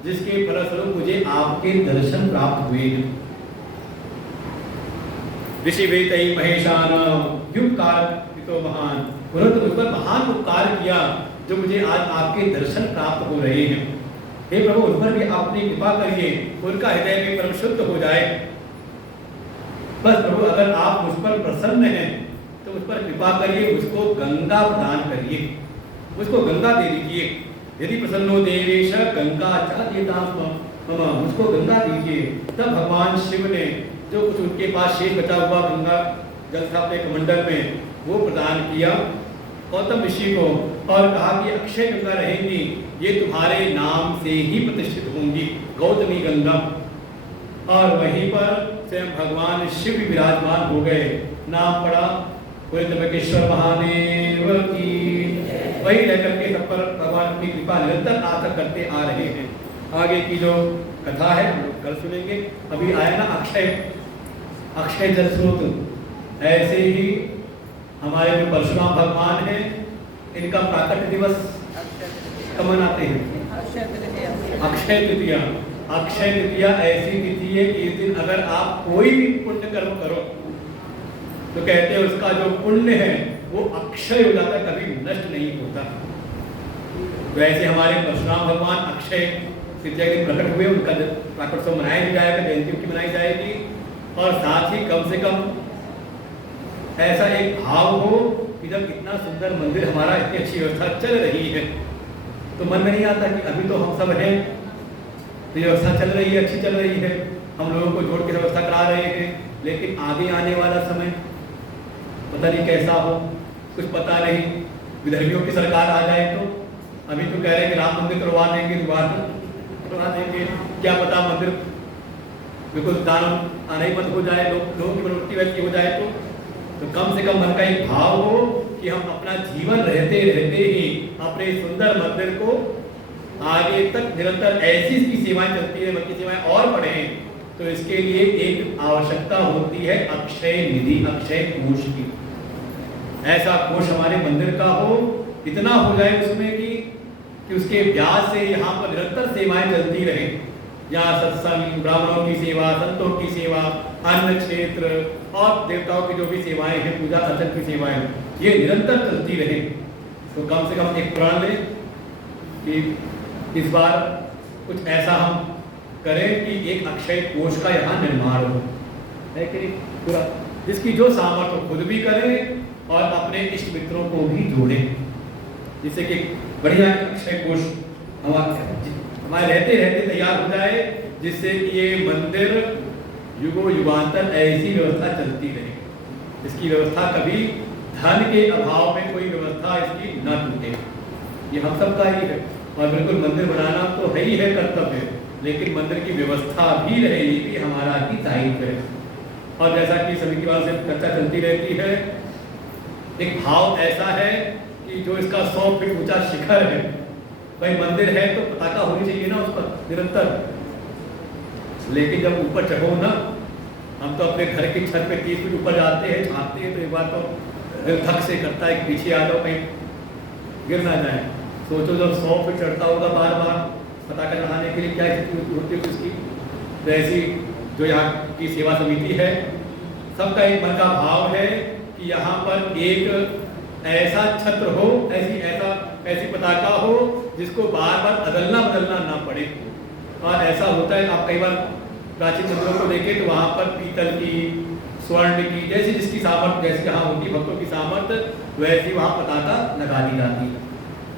जिसके फलस्वरूप मुझे आपके दर्शन प्राप्त हुए। ऋषि वेतई महेशान युगकार पितो महान, उन्होंने मुझ पर महान उपकार किया जो मुझे आज आपके दर्शन प्राप्त हो रहे हैं। हे प्रभु उन पर भी आपने कृपा करिए, उनका हृदय भी परम शुद्ध हो जाए। बस प्रभु अगर आप मुझ पर प्रसन्न हैं तो उस पर कृपा करिए, उसको गंगा प्रदान करिए, उसको गंगा दे दीजिए। यदि प्रसन्नो देवेश गंगा चादेताम मम, मुझको गंगा दीजिए। तब भगवान शिव ने जो कुछ उनके पास शेष बचा हुआ गंगा जल था अपने कमंडल में वो प्रदान किया गौतम ऋषि को, और कहा कि अक्षय गंगा रहेंगी, ये तुम्हारे नाम से ही प्रतिष्ठित होंगी, गौतमी गंगा। और वहीं पर स्वयं भगवान शिव विराजमान हो गए। नाम पड़ा त्र्यंबकेश्वर महादेव की। वही रह करके सब पर भगवान की कृपा निरंतर आकर करते आ रहे हैं। आगे की जो कथा है हम लोग कल सुनेंगे। अभी आया ना अक्षय जल स्रोत, ऐसे ही हमारे जो परशुराम भगवान हैं इनका प्राकट्य दिवस कब मनाते हैं? अक्षय तृतीया। अक्षय तृतीया ऐसी तिथि है कि इस दिन अगर आप कोई भी पुण्य कर्म करो तो कहते हैं उसका जो पुण्य है वो अक्षय हो जाता, कभी नष्ट नहीं होता। वैसे हमारे परशुराम भगवान अक्षय तृतीया के प्रकट हुए, उनका प्राकटोत्सव मनाया जाएगा, जयंती उनकी मनाई जाएगी। और साथ ही कम से कम ऐसा एक भाव हो कि जब इतना सुंदर मंदिर हमारा, इतनी अच्छी व्यवस्था चल रही है, तो मन में नहीं आता कि अभी तो हम सब हैं, तो व्यवस्था चल रही है, अच्छी चल रही है, हम लोगों को जोड़ के व्यवस्था करा रहे हैं, लेकिन आगे आने वाला समय पता नहीं कैसा हो, कुछ पता नहीं। विधर्मियों की सरकार आ जाए तो अभी तो कह रहे हैं कि राम मंदिर करवा देंगे, दोबारा करवा देंगे, क्या पता मंदिर बिल्कुल दान आना ही बंद हो जाए, लोगों की प्रवृत्ति वैसी हो जाए तो कम से कम मन का एक भाव हो कि हम अपना जीवन रहते रहते ही अपने सुंदर मंदिर को आगे तक निरंतर ऐसी इसकी सेवाएं चलती है, बल्कि सेवाएं और बढ़ें। तो इसके लिए एक आवश्यकता होती है अक्षय निधि, अक्षय कोष की। ऐसा कोष हमारे मंदिर का हो, इतना हो जाए उसमें कि उसके ब्याज से यहाँ पर निरंतर सेवाएं चलती रहें। यहाँ सत्संग, ब्राह्मणों की सेवा, संतों की सेवा, अन्न क्षेत्र और देवताओं की जो भी सेवाएं हैं, पूजा अर्चन की सेवाएं, ये निरंतर चलती रहे। तो कम से कम एक प्रण लें कि इस बार कुछ ऐसा हम करें कि एक अक्षय कोष का यहाँ निर्माण हो, है कि पूरा, जिसकी जो सामर्थ्य खुद भी करें और अपने इष्ट मित्रों को भी जोड़ें, जिससे कि बढ़िया अक्षय कोष हमारे रहते रहते तैयार हो जाए, जिससे कि ये मंदिर युगों युगांतर ऐसी व्यवस्था चलती रहे। इसकी व्यवस्था कभी धन के अभाव में कोई व्यवस्था इसकी न टूटे, ये हम सबका ही है। और बिल्कुल मंदिर बनाना तो है ही है कर्तव्य, लेकिन मंदिर की व्यवस्था भी रहे, ये भी हमारा ही दायित्व है। और जैसा कि सभी की बात से चर्चा चलती रहती है, एक भाव ऐसा है कि जो इसका 100 फीट ऊंचा शिखर है, भाई मंदिर है तो पताका होनी चाहिए ना उस पर निरंतर। लेकिन जब ऊपर चढ़ो ना, हम तो अपने घर की छत पे 30 फीट ऊपर जाते हैं, झाँकते हैं, तो एक बार तो दिल धक से करता है कि पीछे आ जाओ, कहीं गिर ना जाए। सोचो जब 100 फीट चढ़ता होगा बार बार पताका चढ़ाने के लिए, क्या स्थिति होती है उसकी। तो ऐसी जो यहाँ की सेवा समिति है, सबका एक मन का भाव है कि यहाँ पर एक ऐसा छत्र हो, ऐसी पताका हो जिसको बार बार बदलना ना पड़े। और ऐसा होता है, आप कई बार प्राचीन मंदिरों को देखें तो वहाँ पर पीतल की, स्वर्ण की, जैसी जिसकी सामर्थ्य, जैसी जहाँ होती भक्तों की सामर्थ्य, वैसी वहाँ पताका लगा दी जाती है।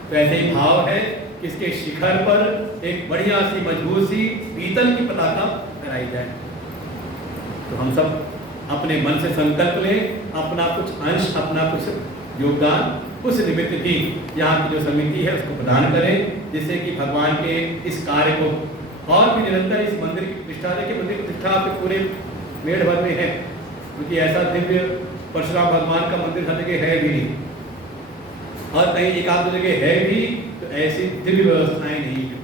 तो ऐसे ही भाव है कि इसके शिखर पर एक बढ़िया सी मजबूत सी पीतल की पताका लगाई जाए। तो हम सब अपने मन से संकल्प लें, अपना कुछ अंश, अपना कुछ योगदान उस निमित्त भी यहाँ की जो समिति है उसको प्रदान करें, जिससे कि भगवान के इस कार्य को और भी निरंतर इस मंदिर की प्रतिष्ठा, देखिए मंदिर की प्रतिष्ठा आपके पूरे मेढ़ भर में है, क्योंकि ऐसा दिव्य परशुराम भगवान का मंदिर हर जगह है भी नहीं, और कहीं एक आध जगह है भी तो ऐसी दिव्य व्यवस्थाएं नहीं है,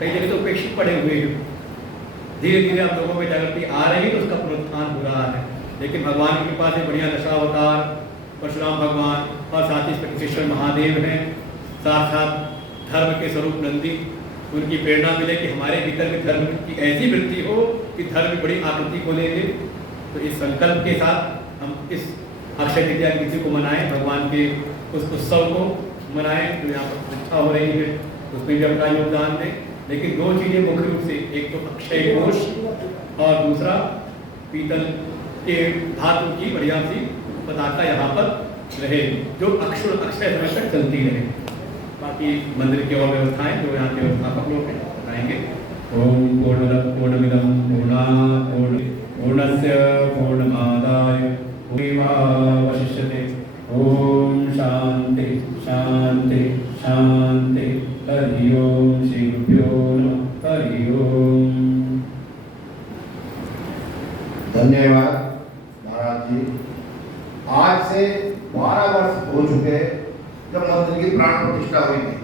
कई जगह तो उपेक्षित पड़े हुए हैं। धीरे धीरे अब लोगों में जागृति आ रही तो उसका पुनरुत्थान हो रहा है। लेकिन भगवान की कृपा से बढ़िया दशावतार परशुराम भगवान और साथ ही स्पटिकेश्वर महादेव हैं, साथ साथ धर्म के स्वरूप नंदी, उनकी प्रेरणा मिले कि हमारे भीतर में धर्म की ऐसी वृत्ति हो कि धर्म बड़ी आकृति को ले ले। तो इस संकल्प के साथ हम इस अक्षय तृतीया तिथि को मनाएं, भगवान के उस उत्सव को मनाएं जो यहाँ पर प्रतिष्ठा हो रही है, उसमें भी अपना योगदान दें। लेकिन दो चीज़ें मुख्य रूप से, एक तो अक्षय कोष और दूसरा पीतल के धातु की बढ़िया सी पताका यहाँ पर रहे, जो अक्षय समय तक चलती रहे। बाकी मंदिर की और व्यवस्थाएं जो यहाँ के व्यवस्थापक लोग हैं बताएंगे। ओम पूर्णमिदं पूर्णस्य पूर्णमादाय पूर्णमेवावशिष्यते। ओम शांति शांति शांति। हरि ओम। श्री गुरुभ्यो नमः। हरि ओम। धन्यवाद महाराज जी। आज से 12 वर्ष हो चुके जब मंदिर की प्राण प्रतिष्ठा हुई थी।